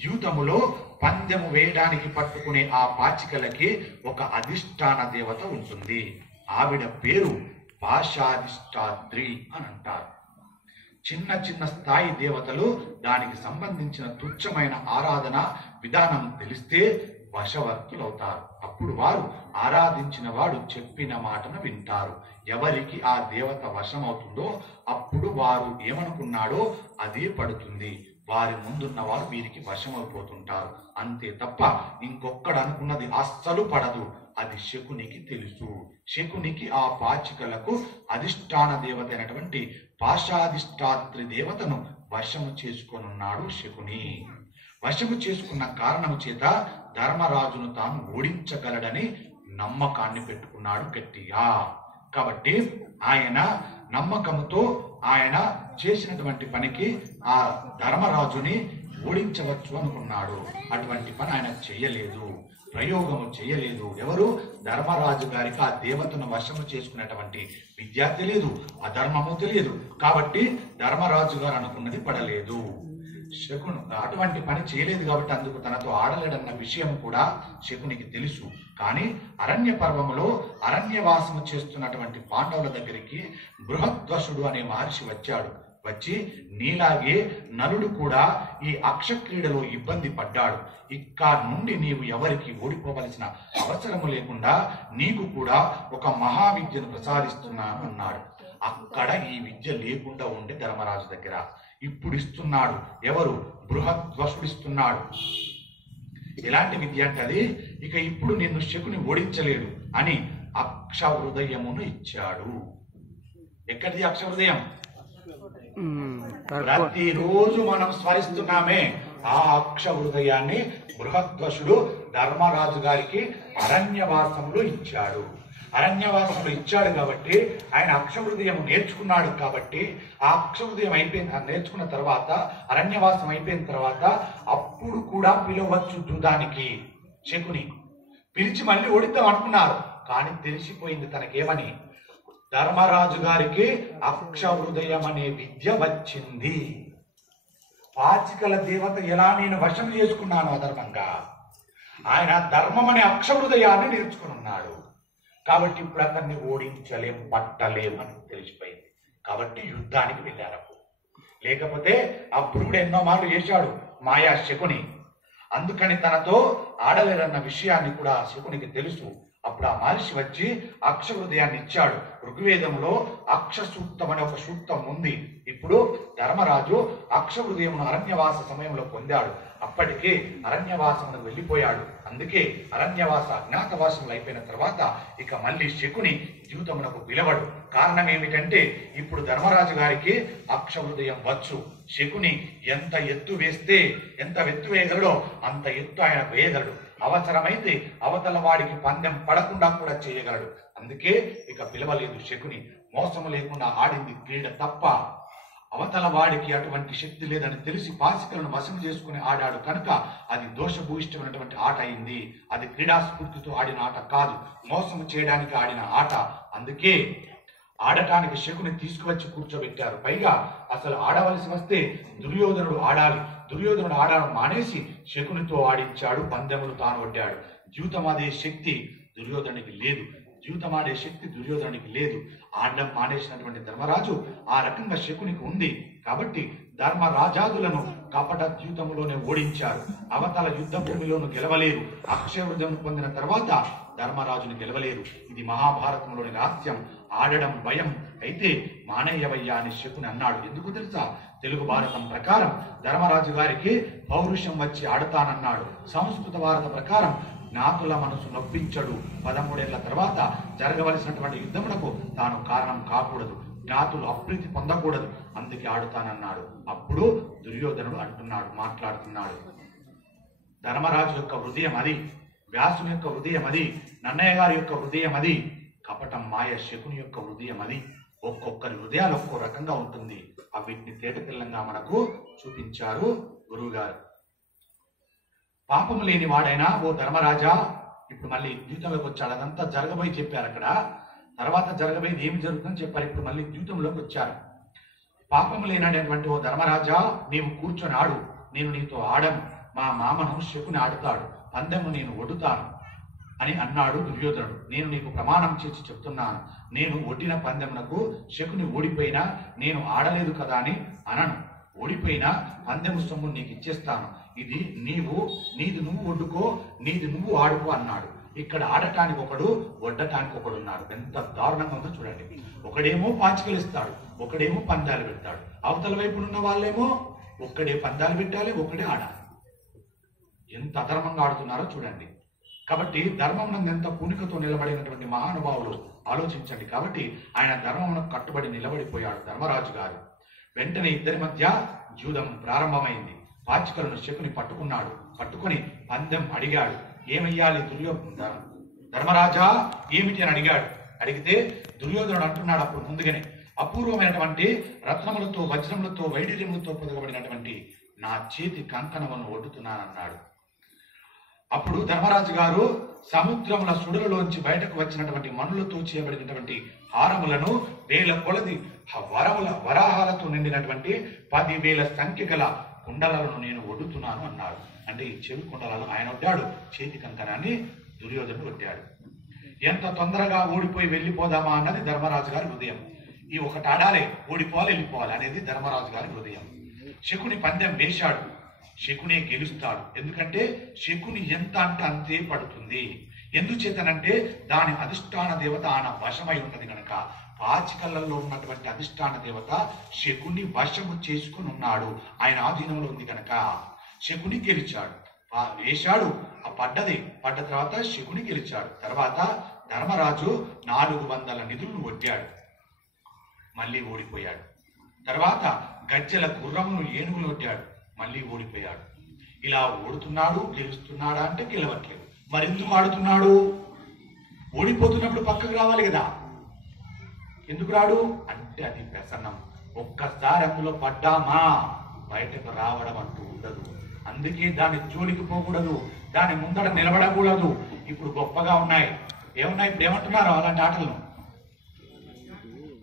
ద్యూతములో పందెము వేయడానికి పట్టుకునే ఆ పాచికలకి ఒక అధిష్టాన దేవత ఉంటుంది. ఆవిడ పేరు పాశాధిష్టాద్రి అని అంటారు. చిన్న చిన్న స్థాయి దేవతలు దానికి సంబంధించిన తుచ్చమైన ఆరాధన విధానం తెలిస్తే వశవర్తులవుతారు. అప్పుడు వారు ఆరాధించిన వాడు చెప్పిన మాటను వింటారు. ఎవరికి ఆ దేవత వశమవుతుందో అప్పుడు వారు ఏమనుకున్నాడో అదే పడుతుంది. వారి ముందున్న వారు వీరికి వశమైపోతుంటారు. అంతే తప్ప ఇంకొక్కడు అనుకున్నది అస్సలు పడదు. అది శకునికి తెలుసు. శకునికి ఆ పాచికలకు అధిష్టాన దేవత అయినటువంటి పాశాధిష్టాత్రి దేవతను వశము చేసుకొనున్నాడు శకుని. వశము చేసుకున్న కారణము చేత ధర్మరాజును తాను ఓడించగలడని నమ్మకాన్ని పెట్టుకున్నాడు గట్టిగా. కాబట్టి ఆయన నమ్మకంతో ఆయన చేసినటువంటి పనికి ఆ ధర్మరాజుని ఓడించవచ్చు అనుకున్నాడు. అటువంటి పని ఆయన చెయ్యలేదు, ప్రయోగము చేయలేదు. ఎవరు? ధర్మరాజు గారికి ఆ దేవతను వశము చేసుకునేటువంటి విద్య తెలియదు, అధర్మము తెలియదు. కాబట్టి ధర్మరాజు గారు అనుకున్నది పడలేదు. శకును అటువంటి పని చేయలేదు కాబట్టి అందుకు తనతో ఆడలేడన్న విషయం కూడా శకునికి తెలుసు. కానీ అరణ్య పర్వములో అరణ్యవాసము చేస్తున్నటువంటి పాండవుల దగ్గరికి బృహద్వసుడు అనే మహర్షి వచ్చాడు. వచ్చి నీలాగే నలుడు కూడా ఈ అక్షక్రీడలో ఇబ్బంది పడ్డాడు. ఇక్కడ నుండి నీవు ఎవరికి ఓడిపోవలసిన అవసరము లేకుండా నీకు కూడా ఒక మహావిద్యను ప్రసాదిస్తున్నాను అన్నాడు. అక్కడ ఈ విద్య లేకుండా ఉండే ధర్మరాజు దగ్గర ఇప్పుడు ఇస్తున్నాడు. ఎవరు? బృహద్వసుడిస్తున్నాడు. ఎలాంటి విద్య అంటే అది, ఇక ఇప్పుడు నిన్ను శకుని ఓడించలేడు అని అక్ష హృదయమును ఇచ్చాడు. ఎక్కడిది అక్ష హృదయం? ప్రతిరోజు మనం స్మరిస్తున్నామే ఆ అక్ష హృదయాన్ని బృహద్వసుడు ధర్మరాజు గారికి అరణ్యవాసంలో ఇచ్చాడు. అరణ్యవాసంలో ఇచ్చాడు కాబట్టి ఆయన అక్ష హృదయం నేర్చుకున్నాడు. కాబట్టి ఆ అక్ష హృదయం నేర్చుకున్న తర్వాత అరణ్యవాసం అయిపోయిన తర్వాత అప్పుడు కూడా పిలవచ్చు యుద్ధానికి. శకుని పిలిచి మళ్ళీ ఓడిద్దాం అనుకున్నారు. కానీ తెలిసిపోయింది తనకేమని, ధర్మరాజు గారికి అక్ష హృదయం అనే విద్య వచ్చింది. పాచికల దేవత ఎలా నేను వశం చేసుకున్నాను అధర్మంగా, ఆయన ధర్మం అనే అక్ష హృదయాన్ని నేర్చుకుని ఉన్నాడు. కాబట్టి ఇప్పుడు అతన్ని ఓడించలేం, పట్టలేం అని తెలిసిపోయింది. కాబట్టి యుద్ధానికి వెళ్ళారు. లేకపోతే ఆ భృగుడు ఎన్నో మార్లు చేశాడు మాయా శకుని. అందుకని తనతో ఆడలేరన్న విషయాన్ని కూడా శకునికి తెలుసు. అప్పుడు ఆ మహర్షి వచ్చి అక్ష హృదయాన్ని ఇచ్చాడు. ఋగ్వేదంలో అక్ష సూక్తం అనే ఒక సూక్తం ఉంది. ఇప్పుడు ధర్మరాజు అక్ష హృదయమును అరణ్యవాస సమయంలో పొందాడు. అప్పటికే అరణ్యవాసమునకు వెళ్ళిపోయాడు. అందుకే అరణ్యవాస అజ్ఞాతవాసములు అయిపోయిన తర్వాత ఇక మళ్ళీ శకుని జీవితమునకు పిలవడు. కారణం ఏమిటంటే ఇప్పుడు ధర్మరాజు గారికి అక్ష హృదయం వచ్చు. శకుని ఎంత ఎత్తు వేస్తే, ఎంత ఎత్తు వేయగలడో అంత ఎత్తు ఆయన వేయగలడు. అవసరమైతే అవతల వాడికి పందెం పడకుండా కూడా చేయగలడు. అందుకే ఇక పిలవలేదు శకుని. మోసము లేకుండా ఆడింది క్రీడ తప్ప అవతల వాడికి అటువంటి శక్తి లేదని తెలిసి పాసికలను వశం చేసుకుని ఆడాడు కనుక అది దోషభూయిష్టమైనటువంటి ఆట అయింది. అది క్రీడాస్ఫూర్తితో ఆడిన ఆట కాదు, మోసము చేయడానికి ఆడిన ఆట. అందుకే ఆడటానికి శకుని తీసుకువచ్చి కూర్చోబెట్టారు. పైగా అసలు ఆడవలసి వస్తే దుర్యోధనుడు ఆడాలి. దుర్యోధనుడు ఆడడం మానేసి శకునితో ఆడించాడు. పందెములు తాను ఒడ్డాడు. జీవితమాడే శక్తి దుర్యోధనుడికి లేదు. జీవితమాడే శక్తి దుర్యోధనుడికి లేదు. ఆడడం మానేసినటువంటి ధర్మరాజు ఆ రకంగా శకునికి ఉంది. కాబట్టి ధర్మరాజాదులను కపట జీవితంలోనే ఓడించారు. అవతల యుద్ధ భూమిలోను గెలవలేరు. అక్షయవృద్ధం పొందిన తర్వాత ధర్మరాజుని గెలవలేరు. ఇది మహాభారతంలోని రహస్యం. ఆడడం భయం అయితే మానయ్యవయ్యా అని శకుని అన్నాడు. ఎందుకు తెలుసా? తెలుగు భారతం ప్రకారం ధర్మరాజు గారికి పౌరుషం వచ్చి ఆడతానన్నాడు. సంస్కృత భారత ప్రకారం జ్ఞాతుల మనసు నొప్పించడు. 13 ఏళ్ల తర్వాత జరగవలసినటువంటి యుద్ధమునకు తాను కారణం కాకూడదు. జ్ఞాతులు అప్రీతి పొందకూడదు. అందుకే ఆడుతానన్నాడు. అప్పుడు దుర్యోధనుడు అంటున్నాడు, మాట్లాడుతున్నాడు, ధర్మరాజు యొక్క హృదయం అది, వ్యాసుని యొక్క హృదయం అది, నన్నయ్య గారి యొక్క హృదయం అది, కపటం మాయ శకుని యొక్క హృదయం అది. ఒక్కొక్కరి హృదయాలు ఒక్కో రకంగా ఉంటుంది. వీటిని తేటతెల్లంగా మనకు చూపించారు గురువు గారు. పాపము లేని వాడైనా ఓ ధర్మరాజా, ఇప్పుడు మళ్ళీ జీవితంలోకి వచ్చాడు. అదంతా జరగబోయి చెప్పారు. అక్కడ తర్వాత జరగబోయేది ఏమి జరుగుతుందని చెప్పారు. ఇప్పుడు మళ్ళీ జీవితంలోకి వచ్చారు. పాపము లేనటువంటి ఓ ధర్మరాజా, నీవు కూర్చొని ఆడు, నేను నీతో ఆడను. మా మామను శకుని ఆడుతాడు, పందెము నేను ఒడ్డుతాను అని అన్నాడు దుర్యోధనుడు. నేను నీకు ప్రమాణం చేసి చెప్తున్నాను, నేను ఒడ్డిన పందెమునకు శకుని ఓడిపోయినా నేను ఆడలేదు కదా అని అనను. ఓడిపోయినా పందెము సొమ్ము నీకు ఇచ్చేస్తాను. ఇది నీది నువ్వు ఒడ్డుకో, నీది నువ్వు ఆడుకో అన్నాడు. ఇక్కడ ఆడటానికి ఒకడు, ఒడ్డటానికి ఒకడు ఉన్నాడు. ఎంత దారుణంగా ఉందో చూడండి. ఒకడేమో పాచికలు ఇస్తాడు, ఒకడేమో పందాలు పెడతాడు. అవతల వైపు ఉన్న వాళ్ళేమో ఒక్కడే పందాలు పెట్టాలి, ఒక్కడే ఆడాలి. ఎంత అధర్మంగా ఆడుతున్నారో చూడండి. కాబట్టి ధర్మం ఎంత పూనికతో నిలబడినటువంటి మహానుభావులు ఆలోచించండి. కాబట్టి ఆయన ధర్మమునకు కట్టుబడి నిలబడిపోయాడు ధర్మరాజు గారు. వెంటనే ఇద్దరి మధ్య జూదం ప్రారంభమైంది. పాచికలను శకుని పట్టుకున్నాడు. పట్టుకుని పందెం అడిగాడు. ఏమయ్యాలి ధర్మరాజా ఏమిటి అని అడిగాడు. అడిగితే దుర్యోధనుడు అంటున్నాడు అప్పుడు ముందుగానే, అపూర్వమైనటువంటి రత్నములతో వజ్రములతో వైడూర్యములతో పొదగబడినటువంటి నా చేతి కంకణమును ఒడ్డుతున్నానన్నాడు. అప్పుడు ధర్మరాజు గారు సముద్రముల సుడులలోంచి బయటకు వచ్చినటువంటి మనులతో చేయబడినటువంటి హారములను 1000 కొలది వరాహాలతో నిండినటువంటి 10,000 సంఖ్య గల కుండలను నేను ఒడ్డుతున్నాను అన్నాడు. అంటే ఈ చెవి కుండలాలు ఆయన ఒడ్డాడు, చేతి కంకణాన్ని దుర్యోధనుడు ఒడ్డాడు. ఎంత తొందరగా ఓడిపోయి వెళ్ళిపోదామా అన్నది ధర్మరాజు గారి హృదయం. ఈ ఒకటి ఆడాలి, ఓడిపోవాలి, వెళ్ళిపోవాలి అనేది ధర్మరాజు గారి హృదయం. శకుని పందెం వేశాడు, శకునే గెలుస్తాడు. ఎందుకంటే శకుని ఎంత అంటే అంతే పడుతుంది. ఎందుచేతనంటే దాని అధిష్టాన దేవత ఆయన వశమై ఉన్నది కనుక. పాచికల్లో ఉన్నటువంటి అధిష్టాన దేవత శకుని వశము చేసుకుని ఉన్నాడు, ఆయన ఆధీనంలో ఉంది కనుక శకుని గెలిచాడు. వేశాడు, ఆ పడ్డ తర్వాత శకుని గెలిచాడు. తర్వాత ధర్మరాజు 400 నిధులను ఒడ్డాడు, మళ్ళీ ఓడిపోయాడు. తర్వాత గజ్జల గుర్రమును ఏనుగులు ఒడ్డాడు, మళ్ళీ ఓడిపోయాడు. ఇలా ఓడుతున్నాడు, గెలుస్తున్నాడా అంటే గెలవట్లేదు. మరెందుకు ఆడుతున్నాడు? ఓడిపోతున్నప్పుడు పక్కకు రావాలి కదా, ఎందుకు రాడు అంటే అది వ్యసనం. ఒక్కసారి అందులో పడ్డామా బయటకు రావడం అంటూ ఉండదు. అందుకే దాని జోలికి పోకూడదు, దాని ముందట నిలబడకూడదు. ఇప్పుడు గొప్పగా ఉన్నాయి, ఏమున్నాయి ఇప్పుడు ఏమంటున్నారు?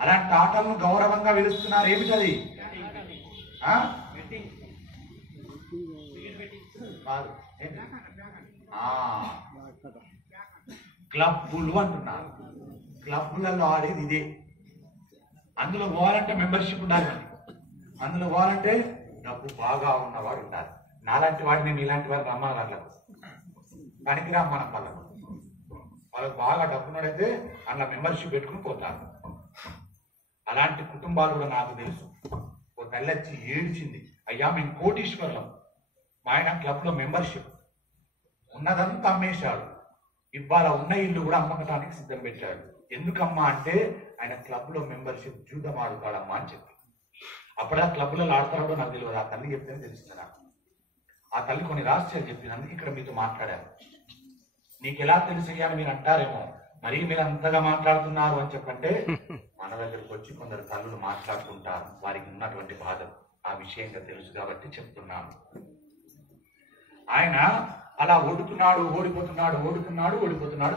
అలాంటి ఆటలను గౌరవంగా పిలుస్తున్నారు. ఏమిటది? క్లబ్బులు అంటున్నారు. క్లబ్బులలో ఆడేది ఇదే. అందులో పోవాలంటే మెంబర్షిప్ ఉండాలి, అందులో పోవాలంటే డబ్బు బాగా ఉన్నవాడు ఉండాలి. నాలాంటి వాడిని మీలాంటి వాడిని రమ్మని వాళ్ళకు పనికిరా మన వాళ్ళకు బాగా డబ్బున్నడైతే అందులో మెంబర్షిప్ పెట్టుకుని పోతారు. అలాంటి కుటుంబాలు కూడా నాకు తెలుసు. ఓ తల్లొచ్చి ఏడ్చింది, అయ్యా మేము కోటీశ్వర్లం, మా ఆయన క్లబ్లో మెంబర్షిప్ ఉన్నదంతా అమ్మేశాడు, ఇవాళ ఉన్న ఇల్లు కూడా అమ్మకటానికి సిద్ధం పెట్టాడు. ఎందుకమ్మా అంటే ఆయన క్లబ్లో మెంబర్షిప్ జూదం ఆడుతాడమ్మా అని చెప్పి. అప్పుడు ఆ క్లబ్లలో ఆడతాడో నాకు తెలియదు, ఆ తల్లి చెప్తేనే తెలిసింది నాకు. ఆ తల్లి కొన్ని రహస్యాలు చెప్పింది, అందుకే ఇక్కడ మీతో మాట్లాడాను. నీకు ఎలా తెలిసి అని మీరు అంటారేమో, మరీ మీరు అంతగా మాట్లాడుతున్నారు అని చెప్పంటే మన దగ్గరకు వచ్చి కొందరు తల్లులు మాట్లాడుతుంటారు, వారికి ఉన్నటువంటి బాధ ఆ విషయంగా తెలుసు కాబట్టి చెప్తున్నాను. ఆయన అలా ఓడిపోతున్నాడు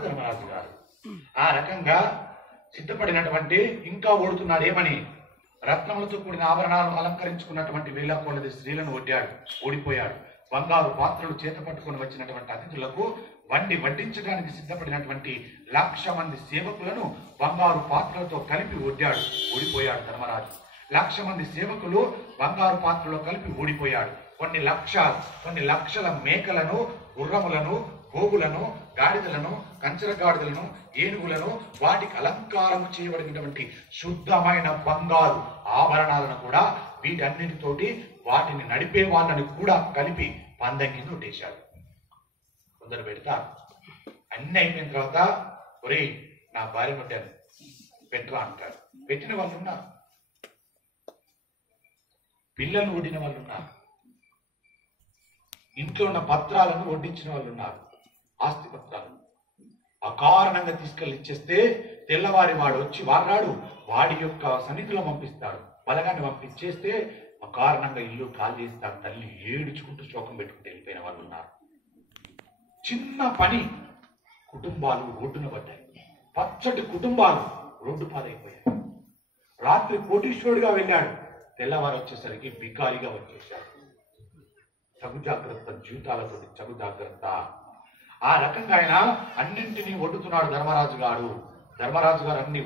ధర్మరాజు గారు. ఆ రకంగా సిద్ధపడినటువంటి ఇంకా ఓడుతున్నాడు. ఏమని? రత్నములతో కూడిన ఆభరణాలు అలంకరించుకున్నటువంటి 1000 కొలది స్త్రీలను ఓడిపోయాడు. బంగారు పాత్రలు చేత పట్టుకుని వచ్చినటువంటి అతిథులకు వడ్డించడానికి సిద్ధపడినటువంటి 1,00,000 మంది సేవకులను బంగారు పాత్రలతో కలిపి ఓడిపోయాడు ధర్మరాజు. 1,00,000 మంది సేవకులు బంగారు పాత్రలో కలిపి ఓడిపోయాడు. కొన్ని లక్షల మేకలను, గుర్రములను, గోగులను, గాడిదలను, కంచర గాడిదలను, ఏనుగులను, వాటికి అలంకారం చేయబడినటువంటి శుద్ధమైన బంగారు ఆభరణాలను కూడా వీటన్నిటితోటి వాటిని నడిపే వాళ్ళని కూడా కలిపి పందెం కింద కొట్టేశాడు. కొందరు పెడతారు, అన్ని అయిపోయిన తర్వాత ఒరే నా భార్య పెట్టాను పెట్టరా అంటారు. పెట్టిన వాళ్ళు ఉన్నారు, పిల్లలను వడ్డిన వాళ్ళు ఉన్నారు, ఇంట్లో ఉన్న పత్రాలను వడ్డించిన వాళ్ళు ఉన్నారు, ఆస్తి పత్రాలు అకారణంగా తీసుకెళ్ళి ఇచ్చేస్తే తెల్లవారి వాడు వచ్చి వాడి యొక్క సన్నిధిలో పంపిస్తాడు, బలగాన్ని పంపించేస్తే అకారణంగా ఇల్లు ఖాళీ చేస్తాడు. తల్లి ఏడుచుకుంటూ శోకం పెట్టుకుంటూ వెళ్ళిపోయిన వాళ్ళు ఉన్నారు. చిన్న పని కుటుంబాలు రోడ్డున పడ్డాయి, పచ్చటి కుటుంబాలు రోడ్డు పాలైపోయాయి. రాత్రి కోటీశ్వరుడిగా వెళ్ళాడు, తెల్లవారు వచ్చేసరికి బికారిగా వచ్చేసాడు. చగు జాగ్రత్త, జీవితాలతో చగు జాగ్రత్త. ఆ రకంగా ఆయన అన్నింటినీ ఒడ్డుతున్నాడు ధర్మరాజు గారు అన్ని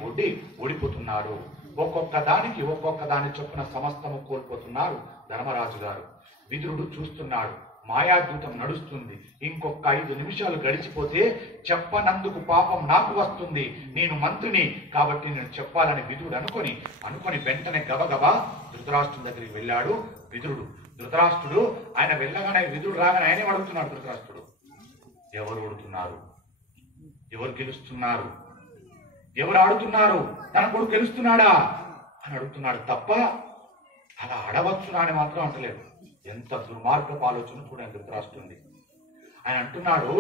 ఓడిపోతున్నాడు. ఒక్కొక్క దాని చొప్పున సమస్తము కోల్పోతున్నారు ధర్మరాజు గారు. విదురుడు చూస్తున్నాడు, మాయాద్యూతం నడుస్తుంది. ఇంకొక 5 నిమిషాలు గడిచిపోతే చెప్పనందుకు పాపం నాకు వస్తుంది, నేను మంత్రిని కాబట్టి నేను చెప్పాలని విదురుడు అనుకొని వెంటనే గబగబా ధృతరాష్ట్రుడి దగ్గరికి వెళ్ళాడు విదురుడు. ధృతరాష్ట్రుడు ఆయన వెళ్ళగానే విదురుడు రాగానే ఆయనే అడుగుతున్నాడు, ధృతరాష్ట్రుడు ఎవరు ఓడుతున్నారు, ఎవరు గెలుస్తున్నారు, ఎవరు ఆడుతున్నారు, తన కొడుకు గెలుస్తున్నాడా అని అడుగుతున్నాడు తప్ప అలా ఆడవచ్చునా అని మాత్రం అంటలేదు. ఎంత దుర్మార్గపు ఆలోచన చూడండి ధృతరాష్ట్రుడి. ఆయన అంటున్నాడు,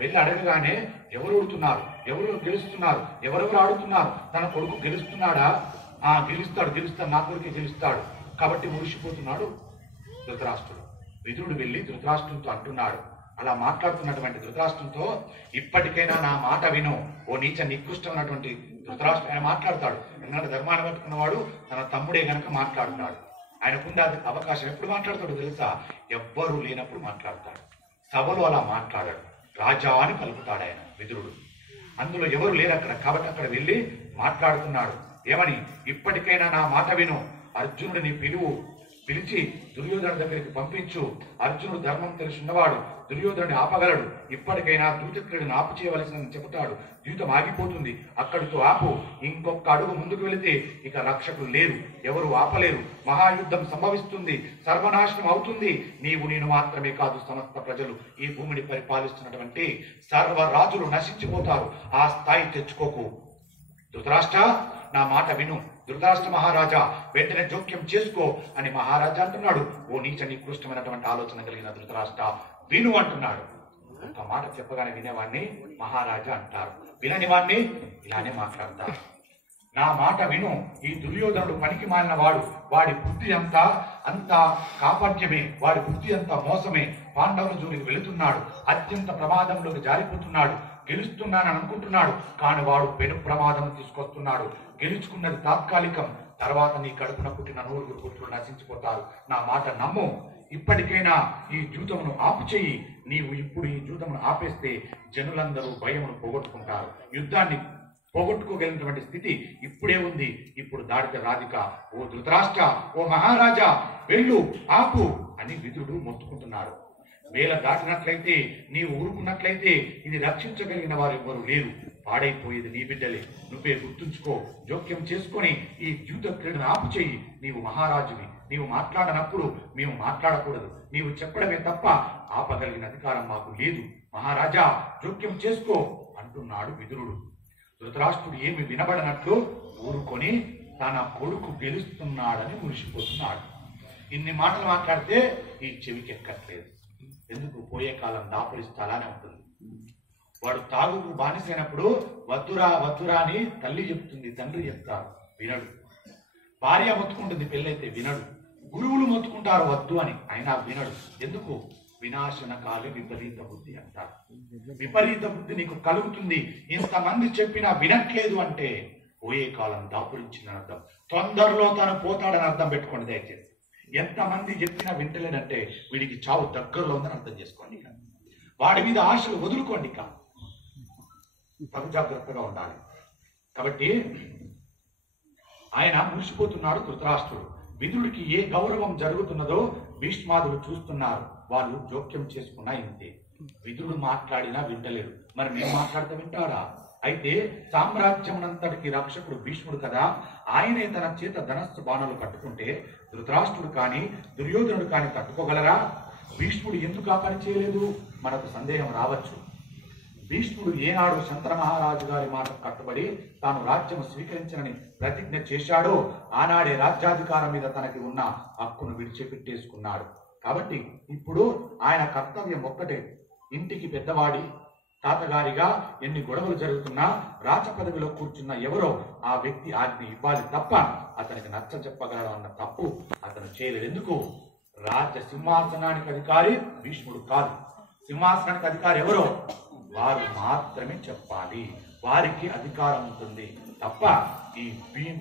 వెళ్ళి అడగగానే ఎవరు ఓడుతున్నారు, ఎవరు గెలుస్తున్నారు, ఎవరెవరు ఆడుతున్నారు, తన కొడుకు గెలుస్తున్నాడా? గెలుస్తాడు, నా కొడుకే గెలుస్తాడు కాబట్టి మురిసిపోతున్నాడు ధృతరాష్ట్రుడు. విదురుడు వెళ్ళి ధృతరాష్ట్రుడితో అంటున్నాడు, అలా మాట్లాడుతున్నటువంటి ధృతరాష్ట్రంతో, ఇప్పటికైనా నా మాట విను ఓ నీచ నికృష్టమైనటువంటి ధృతరాష్ట్రం. ఆయన మాట్లాడతాడు, ఎందుకంటే ధర్మాన్ని పట్టుకున్నవాడు తన తమ్ముడే గనక మాట్లాడుతాడు. ఆయనకుండే అవకాశం ఎప్పుడు మాట్లాడతాడు తెలుసా? ఎవ్వరూ లేనప్పుడు మాట్లాడతాడు, సభలో అలా మాట్లాడాడు. రాజా అని పలుకుతాడు ఆయన విదురుడు. అందులో ఎవరు లేరు అక్కడ, కాబట్టి అక్కడ వెళ్ళి మాట్లాడుతున్నాడు. ఏమని? ఇప్పటికైనా నా మాట విను, అర్జునుడిని పిలిచి దుర్యోధను దగ్గరికి పంపించు. అర్జునుడు ధర్మం తెలుసున్నవాడు, దుర్యోధనుని ఆపగలడు. ఇప్పటికైనా ద్యూతక్రీడను ఆపు చేయవలసిందని చెబుతాడు. ద్యూతం ఆగిపోతుంది, అక్కడితో ఆపు. ఇంకొక అడుగు ముందుకు వెళితే ఇక రక్షకులు లేరు, ఎవరు ఆపలేరు. మహాయుద్ధం సంభవిస్తుంది, సర్వనాశనం అవుతుంది. నేను మాత్రమే కాదు, సమస్త ప్రజలు, ఈ భూమిని పరిపాలిస్తున్నటువంటి సర్వరాజులు నశించిపోతారు. ఆ స్థాయి తెచ్చుకోకు. ధృతరాష్ట్ర, నా మాట విను. ధృతరాష్ట్ర మహారాజా, వెంటనే జోక్యం చేసుకో అని మహారాజా అంటున్నాడు. ఓ నీచ నికృష్టమైనటువంటి ఆలోచన కలిగిన ధృతరాష్ట్ర, విను అంటున్నాడు. ఒక మాట చెప్పగానే వినేవాడిని మహారాజా అంటారు, వినని వాడిని ఇలానే మాట్లాడతారు. నా మాట విను. ఈ దుర్యోధనుడు పనికి మాలిన వాడు, వాడి బుద్ధి అంతా కాపట్యమే, వాడి బుద్ధి అంతా మోసమే. పాండవుల జోలికి వెళుతున్నాడు, అత్యంత ప్రమాదంలోకి జారిపోతున్నాడు. గెలుస్తున్నానని అనుకుంటున్నాడు, కాని వాడు పెను ప్రమాదం తీసుకొస్తున్నాడు. గెలుచుకున్నది తాత్కాలికం, తర్వాత నీ కడుపున పుట్టిన 9 పుత్రులు నశించిపోతారు. నా మాట నమ్ము. ఇప్పటికైనా ఈ జూదమును ఆపు చెయ్యి. నీవు ఇప్పుడు ఈ జూదమును ఆపేస్తే జనులందరూ భయమును పోగొట్టుకుంటారు. యుద్ధాన్ని పోగొట్టుకోగలిగినటువంటి స్థితి ఇప్పుడే ఉంది. ఇప్పుడు దాడితే రాధిక. ఓ ధృతరాష్ట్ర, ఓ మహారాజా, వెళ్ళు, ఆపు అని విదురుడు మొత్తుకుంటున్నాడు. వేళ దాటినట్లయితే, నీవు ఊరుకున్నట్లయితే ఇది రక్షించగలిగిన వారు ఎవ్వరూ లేరు. పాడైపోయేది నీ బిడ్డలే, నువ్వే గుర్తుంచుకో. జోక్యం చేసుకొని ఈ యుద్ధ క్రీడను ఆపు చెయ్యి. నీవు మహారాజువి, నీవు మాట్లాడనప్పుడు మేము మాట్లాడకూడదు. నీవు చెప్పడమే తప్ప ఆపగలిగిన అధికారం మాకు లేదు. మహారాజా, జోక్యం చేసుకో అంటున్నాడు విదురుడు. ధృతరాష్ట్రుడు ఏమి వినబడనట్లు ఊరుకొని తన కొడుకు గెలుస్తున్నాడని మురిసిపోతున్నాడు. ఇన్ని మాటలు మాట్లాడితే ఈ చెవికి ఎక్కట్లేదు. ఎందుకు? పోయే కాలం దాపురిస్తే అలానే ఉంటుంది. వాడు తాగుకు బానిసైనప్పుడు వద్దురా వద్దురా అని తల్లి చెప్తుంది, తండ్రి చెప్తారు, వినడు. భార్య మొత్తుకుంటుంది, పెళ్ళైతే వినడు. గురువులు మొత్తుకుంటారు వద్దు అని, అయినా వినడు. ఎందుకు? వినాశనకాలి విపరీత బుద్ధి అంటారు. విపరీత బుద్ధి నీకు కలుగుతుంది. ఇంతమంది చెప్పినా వినట్లేదు అంటే పోయే కాలం దాపురించిందని అర్థం. తొందరలో తను పోతాడని అర్థం పెట్టుకోండి దయచేసి. ఎంతమంది చెప్పినా వింటలేడంటే వీడికి చావు దగ్గరలో ఉందని అర్థం చేసుకోండి. వాడి మీద ఆశలు వదులుకోండి. తగు జాగ్రత్తగా ఉండాలి. కాబట్టి ఆయన మురిసిపోతున్నాడు ధృతరాష్ట్రుడు. విదురుడికి ఏ గౌరవం జరుగుతున్నదో భీష్మాదులు చూస్తున్నారు. వాళ్ళు జోక్యం చేసుకున్నా ఇంతే. విదురుడు మాట్లాడినా వింటలేడు. మరి నేను మాట్లాడితే వింటాడా? అయితే సామ్రాజ్యమునంతటికి రక్షకుడు భీష్ముడు కదా, ఆయనే తన చేత ధనస్సు బాణాలు పట్టుకుంటే ధృతరాష్ట్రుడు కానీ దుర్యోధనుడు కానీ తట్టుకోగలరా? భీష్ముడు ఎందుకు ఆ పని చేయలేదు? మనకు సందేహం రావచ్చు. భీష్ముడు ఏనాడు శంతన మహారాజు గారి మాట కట్టుబడి తాను రాజ్యము స్వీకరించనని ప్రతిజ్ఞ చేశాడో ఆనాడే రాజ్యాధికారం మీద తనకి ఉన్న హక్కును విడిచిపెట్టేసుకున్నాడు. కాబట్టి ఇప్పుడు ఆయన కర్తవ్యం ఒక్కటే, ఇంటికి పెద్దవాడి తాతగారిగా ఎన్ని గొడవలు జరుగుతున్నా రాజ పదవిలో కూర్చున్న ఎవరో ఆ వ్యక్తి ఆజ్ఞ ఇవ్వాలి తప్ప అతనికి నచ్చ చెప్పగలడం అన్న తప్పు అతను చేయలేదు. ఎందుకు? రాజ్య సింహాసనానికి అధికారి భీష్ముడు కాదు. సింహాసనానికి అధికారి ఎవరో వారు మాత్రమే చెప్పాలి. వారికి అధికారం ఉంటుంది తప్ప ఈ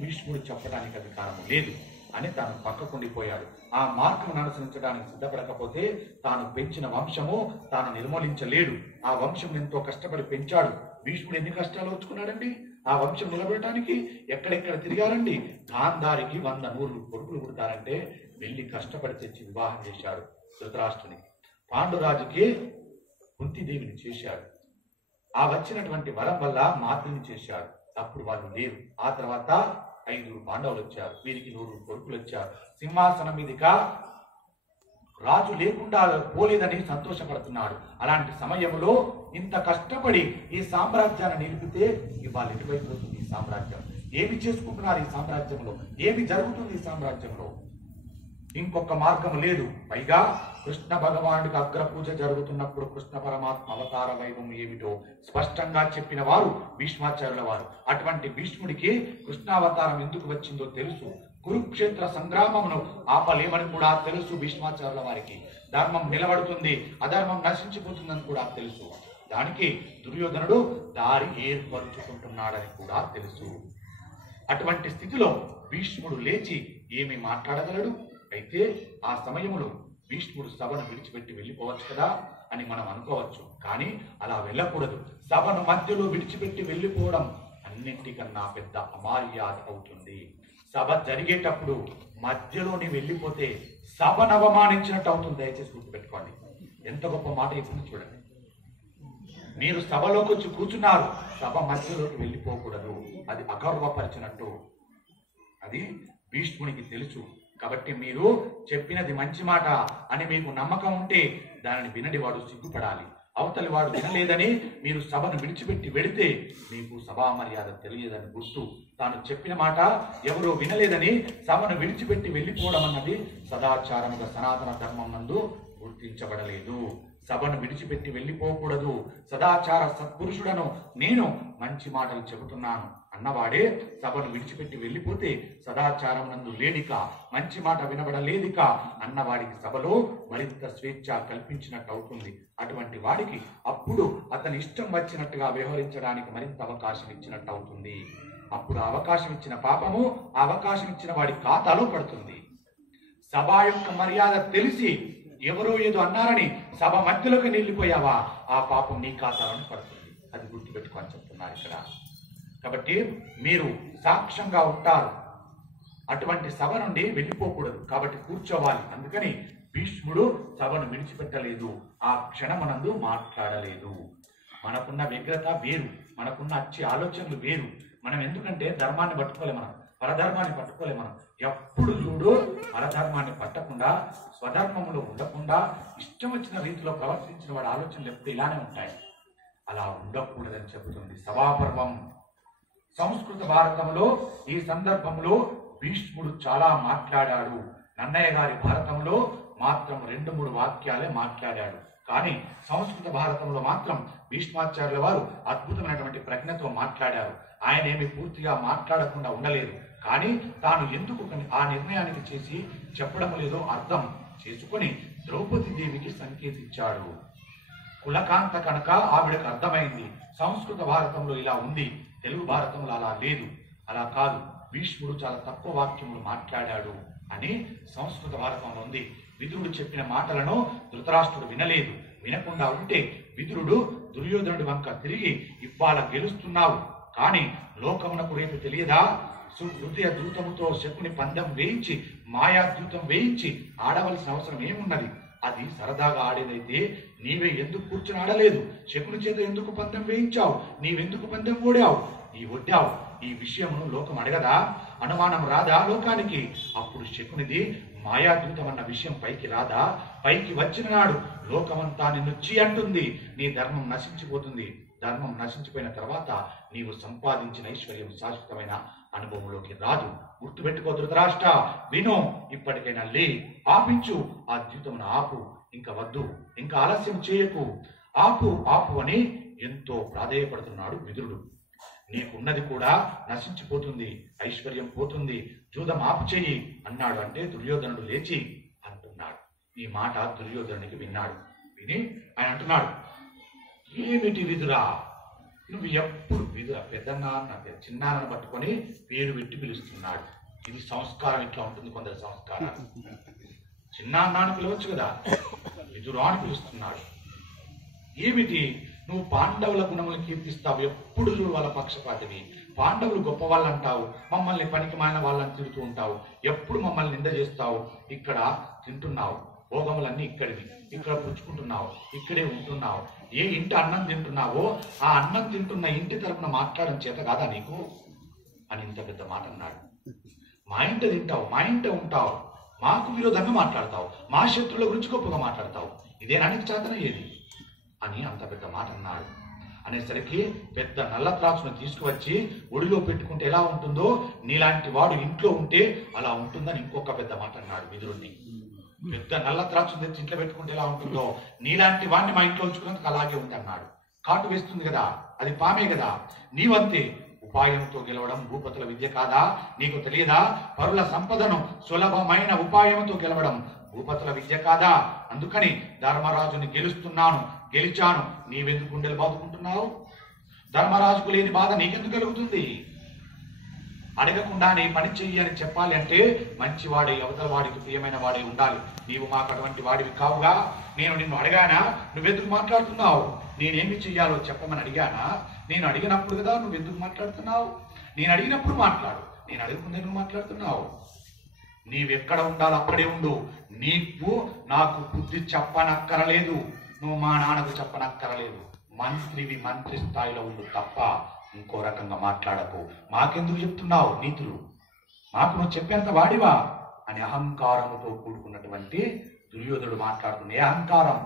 భీష్ముడు చెప్పడానికి అధికారం లేదు అని తాను పక్కకుండిపోయాడు. ఆ మార్గం అనుసరించడానికి సిద్ధపడకపోతే తాను పెంచిన వంశము తాను నిర్మూలించలేడు. ఆ వంశం ఎంతో కష్టపడి పెంచాడు. భీష్ముడు ఎన్ని కష్టాలు వచ్చుకున్నాడండి ఆ వంశం నిలబెట్టడానికి. ఎక్కడెక్కడ తిరిగారండి. గాంధారికి 100 నూర్లు కొడుకులు పుడతారంటే వెళ్ళి కష్టపడి తెచ్చి వివాహం చేశాడు ధృతరాష్ట్రుని. పాండురాజుకి కుంతిదేవిని చేశాడు. ఆ వచ్చినటువంటి వరం వల్ల మాతృని చేశాడు. అప్పుడు వాళ్ళు లేరు. ఆ తర్వాత 5 పాండవులు వచ్చారు. వీరికి 100 కొడుకులు వచ్చారు. సింహాసనం మీదుగా రాజు లేకుండా పోలేదని సంతోషపడుతున్నాడు. అలాంటి సమయంలో ఇంత కష్టపడి ఈ సామ్రాజ్యాన్ని నిలిపితే ఇవాళ ఎటువైపు వస్తుంది ఈ సామ్రాజ్యం? ఏమి చేసుకుంటున్నారు ఈ సామ్రాజ్యంలో? ఏమి జరుగుతుంది ఈ సామ్రాజ్యంలో? ఇంకొక మార్గం లేదు. పైగా కృష్ణ భగవానుడికి అగ్ర పూజ జరుగుతున్నప్పుడు కృష్ణ పరమాత్మ అవతార వైభవం ఏమిటో స్పష్టంగా చెప్పిన వారు భీష్మాచార్యుల వారు. అటువంటి భీష్ముడికి కృష్ణావతారం ఎందుకు వచ్చిందో తెలుసు. కురుక్షేత్ర సంగ్రామమును ఆపలేమని కూడా తెలుసు భీష్మాచార్యుల వారికి. ధర్మం నిలబడుతుంది, అధర్మం నశించిపోతుందని కూడా తెలుసు. దానికి దుర్యోధనుడు దారి ఏర్పరుచుకుంటున్నాడని కూడా తెలుసు. అటువంటి స్థితిలో భీష్ముడు లేచి ఏమి మాట్లాడగలడు? అయితే ఆ సమయంలో భీష్ముడు సభను విడిచిపెట్టి వెళ్ళిపోవచ్చు కదా అని మనం అనుకోవచ్చు. కానీ అలా వెళ్ళకూడదు. సభను మధ్యలో విడిచిపెట్టి వెళ్ళిపోవడం అన్నింటికన్నా పెద్ద అమర్యాద అవుతుంది. సభ జరిగేటప్పుడు మధ్యలోని వెళ్ళిపోతే సభను అవమానించినట్టు అవుతుంది. దయచేసి గుర్తుపెట్టుకోండి. ఎంత గొప్ప మాట చెప్తుంది చూడండి. మీరు సభలోకి వచ్చి కూర్చున్నారు, సభ మధ్యలోకి వెళ్ళిపోకూడదు. అది అగౌరవపరిచినట్టు. అది భీష్మునికి తెలుసు. కాబట్టి మీరు చెప్పినది మంచి మాట అని మీకు నమ్మకం ఉంటే దానిని వినడి వాడు సిగ్గుపడాలి. అవతలి వాడు వినలేదని మీరు సభను విడిచిపెట్టి వెళితే మీకు సభా మర్యాద తెలియదని గుర్తు. తాను చెప్పిన మాట ఎవరో వినలేదని సభను విడిచిపెట్టి వెళ్ళిపోవడం అన్నది సదాచారముగా సనాతన ధర్మం నందు గుర్తించబడలేదు. సభను విడిచిపెట్టి వెళ్ళిపోకూడదు. సదాచార సత్పురుషుడను నేను మంచి మాటలు చెబుతున్నాను అన్నవాడే సభను విడిచిపెట్టి వెళ్ళిపోతే సదాచారం నందు లేనిక, మంచి మాట వినబడలేదిక అన్నవాడికి సభలో మరింత స్వేచ్ఛ కల్పించినట్టు అవుతుంది. అటువంటి వాడికి అప్పుడు అతని ఇష్టం వచ్చినట్టుగా వ్యవహరించడానికి మరింత అవకాశం ఇచ్చినట్టు అవుతుంది. అప్పుడు అవకాశం ఇచ్చిన పాపము ఆ అవకాశం ఇచ్చిన వాడి ఖాతాలో పడుతుంది. సభ యొక్క మర్యాద తెలిసి ఎవరో ఏదో అన్నారని సభ మధ్యలోకి నిలిపోయావా, ఆ పాపం నీ ఖాతాలోనే పడుతుంది. అది గుర్తుపెట్టుకొని చెప్తున్నారు ఇక్కడ. కాబట్టి మీరు సాక్ష్యంగా ఉంటారు. అటువంటి సభ నుండి వెళ్ళిపోకూడదు. కాబట్టి కూర్చోవాలి. అందుకని భీష్ముడు సభను విడిచిపెట్టలేదు. ఆ క్షణమనందు మాట్లాడలేదు. మనకున్న వ్యగ్రత వేరు, మనకున్న అచ్చి ఆలోచనలు వేరు. మనం ఎందుకంటే ధర్మాన్ని పట్టుకోలే, మనం పరధర్మాన్ని పట్టుకోలే. మనం ఎప్పుడు చూడు పరధర్మాన్ని పట్టకుండా, స్వధర్మంలో ఉండకుండా ఇష్టం వచ్చిన రీతిలో ప్రవర్తించిన వాడి ఆలోచనలు ఎప్పుడు ఇలానే ఉంటాయి. అలా ఉండకూడదని చెబుతుంది సభాపర్వం. సంస్కృత భారతంలో ఈ సందర్భంలో భీష్ముడు చాలా మాట్లాడాడు. నన్నయ్య గారి భారతంలో మాత్రం 2-3 వాక్యాలే మాట్లాడాడు. కానీ సంస్కృత భారతంలో మాత్రం భీష్మాచార్యుల వారు అద్భుతమైనటువంటి ప్రజ్ఞతో మాట్లాడారు. ఆయన ఏమి పూర్తిగా మాట్లాడకుండా ఉండలేదు. కానీ తాను ఎందుకు ఆ నిర్ణయానికి చేసి చెప్పడం లేదో అర్థం చేసుకొని ద్రౌపది దేవికి సంకేతించాడు. కులకాంత కనుక ఆవిడకు అర్థమైంది సంస్కృత భారతంలో ఇలా ఉంది, తెలుగు భారతంలో అలా లేదు. అలా కాదు, భీష్ముడు చాలా తక్కువ వాక్యములు మాట్లాడాడు అని సంస్కృత భారతంలో ఉంది. విదురుడు చెప్పిన మాటలను ధృతరాష్ట్రుడు వినలేదు. వినకుండా ఉంటే విదురుడు దుర్యోధనుడి వంక తిరిగి ఇవాళ గెలుస్తున్నావు, కానీ లోకమునకు రేపు తెలియదా? హృదయ దూతముతో శకుని పందెం వేయించి మాయాద్యూతం వేయించి ఆడవలసిన అవసరం ఏమున్నది? అది సరదాగా ఆడేదైతే నీవే ఎందుకు కూర్చుని ఆడలేదు? శకుని చేత ఎందుకు పందెం వేయించావు? నీవెందుకు పందెం ఓడావు? నీ ఒడ్డావు. ఈ విషయమును లోకం అడగదా? అనుమానం రాదా లోకానికి? అప్పుడు శకునిది మాయాద్యూతం అన్న విషయం పైకి రాదా? పైకి వచ్చిన నాడు లోకమంతా నిన్ను చీ అంటుంది. నీ ధర్మం నశించిపోతుంది. ధర్మం నశించిపోయిన తర్వాత నీవు సంపాదించిన ఐశ్వర్యం శాశ్వతమైన అనుభవంలోకి రాదు. గుర్తుపెట్టుకో ధృతరాష్ట్ర, విను. ఇప్పటికైనా లే, ఆపించు. ఆ ద్యూతమును ఆపు. ఇంకా వద్దు, ఇంకా ఆలస్యం చేయకు. ఆపు ఆపు అని ఎంతో ప్రాధేయపడుతున్నాడు విదురుడు. నీకున్నది కూడా నశించిపోతుంది, ఐశ్వర్యం పోతుంది, జూదం ఆపు చెయ్యి అన్నాడు. అంటే దుర్యోధనుడు లేచి అంటున్నాడు. ఈ మాట దుర్యోధనుడికి విన్నాడు. విని ఆయన అంటున్నాడు, ఏమిటి విదురా, నువ్వు ఎప్పుడు విదురా పెద్దనాన్న చిన్నాన్నను పట్టుకొని పేరు పెట్టి పిలుస్తున్నాడు. ఇది సంస్కారం. ఇట్లా ఉంటుంది కొందరు సంస్కారం. చిన్నాన్న పిలవచ్చు కదా, విదురా అని పిలుస్తున్నాడు. ఏమిటి నువ్వు పాండవుల గుణములు కీర్తిస్తావు, ఎప్పుడు చూడు వాళ్ళ పక్షపాతివి. పాండవులు గొప్ప వాళ్ళు అంటావు, మమ్మల్ని పనికి మాలిన వాళ్ళని తిడుతూ ఉంటావు, ఎప్పుడు మమ్మల్ని నింద చేస్తావు. ఇక్కడ తింటున్నావు, భోగములన్నీ ఇక్కడివి, ఇక్కడ పుచ్చుకుంటున్నావు, ఇక్కడే ఉంటున్నావు. ఏ ఇంటి అన్నం తింటున్నావో ఆ అన్నం తింటున్న ఇంటి తరపున మాట్లాడడం చేత కాదా నీకు అని ఇంత పెద్ద మాట అన్నాడు. మా ఇంట తింటావు, మా ఇంట ఉంటావు, మాకు విరోధంగా మాట్లాడతావు, మా శత్రువుల గురించి గొప్పగా మాట్లాడతావు, ఇదేనా నీకు చేతనయ్యేది అని అంత పెద్ద మాట అన్నాడు. అనేసరికి పెద్ద నల్ల త్రాసును తీసుకువచ్చి ఒడిలో పెట్టుకుంటే ఎలా ఉంటుందో నీలాంటి వాడు ఇంట్లో ఉంటే అలా ఉంటుందని ఇంకొక పెద్ద మాట అన్నాడు విదురుణ్ణి. పెద్ద నల్ల త్రాసును తెచ్చి ఇంట్లో పెట్టుకుంటే ఎలా ఉంటుందో నీలాంటి వాడిని మా ఇంట్లో ఉంచుకున్నందుకు అలాగే ఉంది అన్నాడు. కాటు వేస్తుంది కదా, అది పామే కదా. నీవంతే. ఉపాయంతో గెలవడం భూపతుల విద్య కాదా? నీకు తెలియదా? పరుల సంపదను సులభమైన ఉపాయంతో గెలవడం భూపతుల విద్య కాదా? అందుకని ధర్మరాజుని గెలుస్తున్నాను, గెలిచాను, నీవెందుకు గుండెలు బాదుకుంటున్నావు? ధర్మరాజుకు లేని బాధ నీకెందుకు కలుగుతుంది? అడగకుండా నీ పని చెయ్యి అని చెప్పాలి అంటే మంచివాడే, అవతల వాడికి ప్రియమైన వాడే ఉండాలి. నీవు మాకు అటువంటి వాడివి కావుగా. నేను నిన్ను అడిగానా? నువ్వెందుకు మాట్లాడుతున్నావు? నేనేమి చెయ్యాలో చెప్పమని అడిగానా? నేను అడిగినప్పుడు కదా నువ్వు ఎందుకు మాట్లాడుతున్నావు? నేను అడిగినప్పుడు మాట్లాడు, నేను అడగకుండా నువ్వు మాట్లాడుతున్నావు. నీవెక్కడ ఉండాలో అక్కడే ఉండు. నీకు నాకు బుద్ధి చెప్పనక్కరలేదు, నువ్వు మా నాన్నకు చెప్పనక్కరలేదు. మంత్రివి మంత్రి స్థాయిలో ఉండు తప్ప ఇంకో రకంగా మాట్లాడకు. మాకెందుకు చెప్తున్నావు నీతులు? మాకు నువ్వు చెప్పేంత వాడివా అని అహంకారముతో కూడుకున్నటువంటి దుర్యోధనుడు మాట్లాడుతున్న ఏ అహంకారం?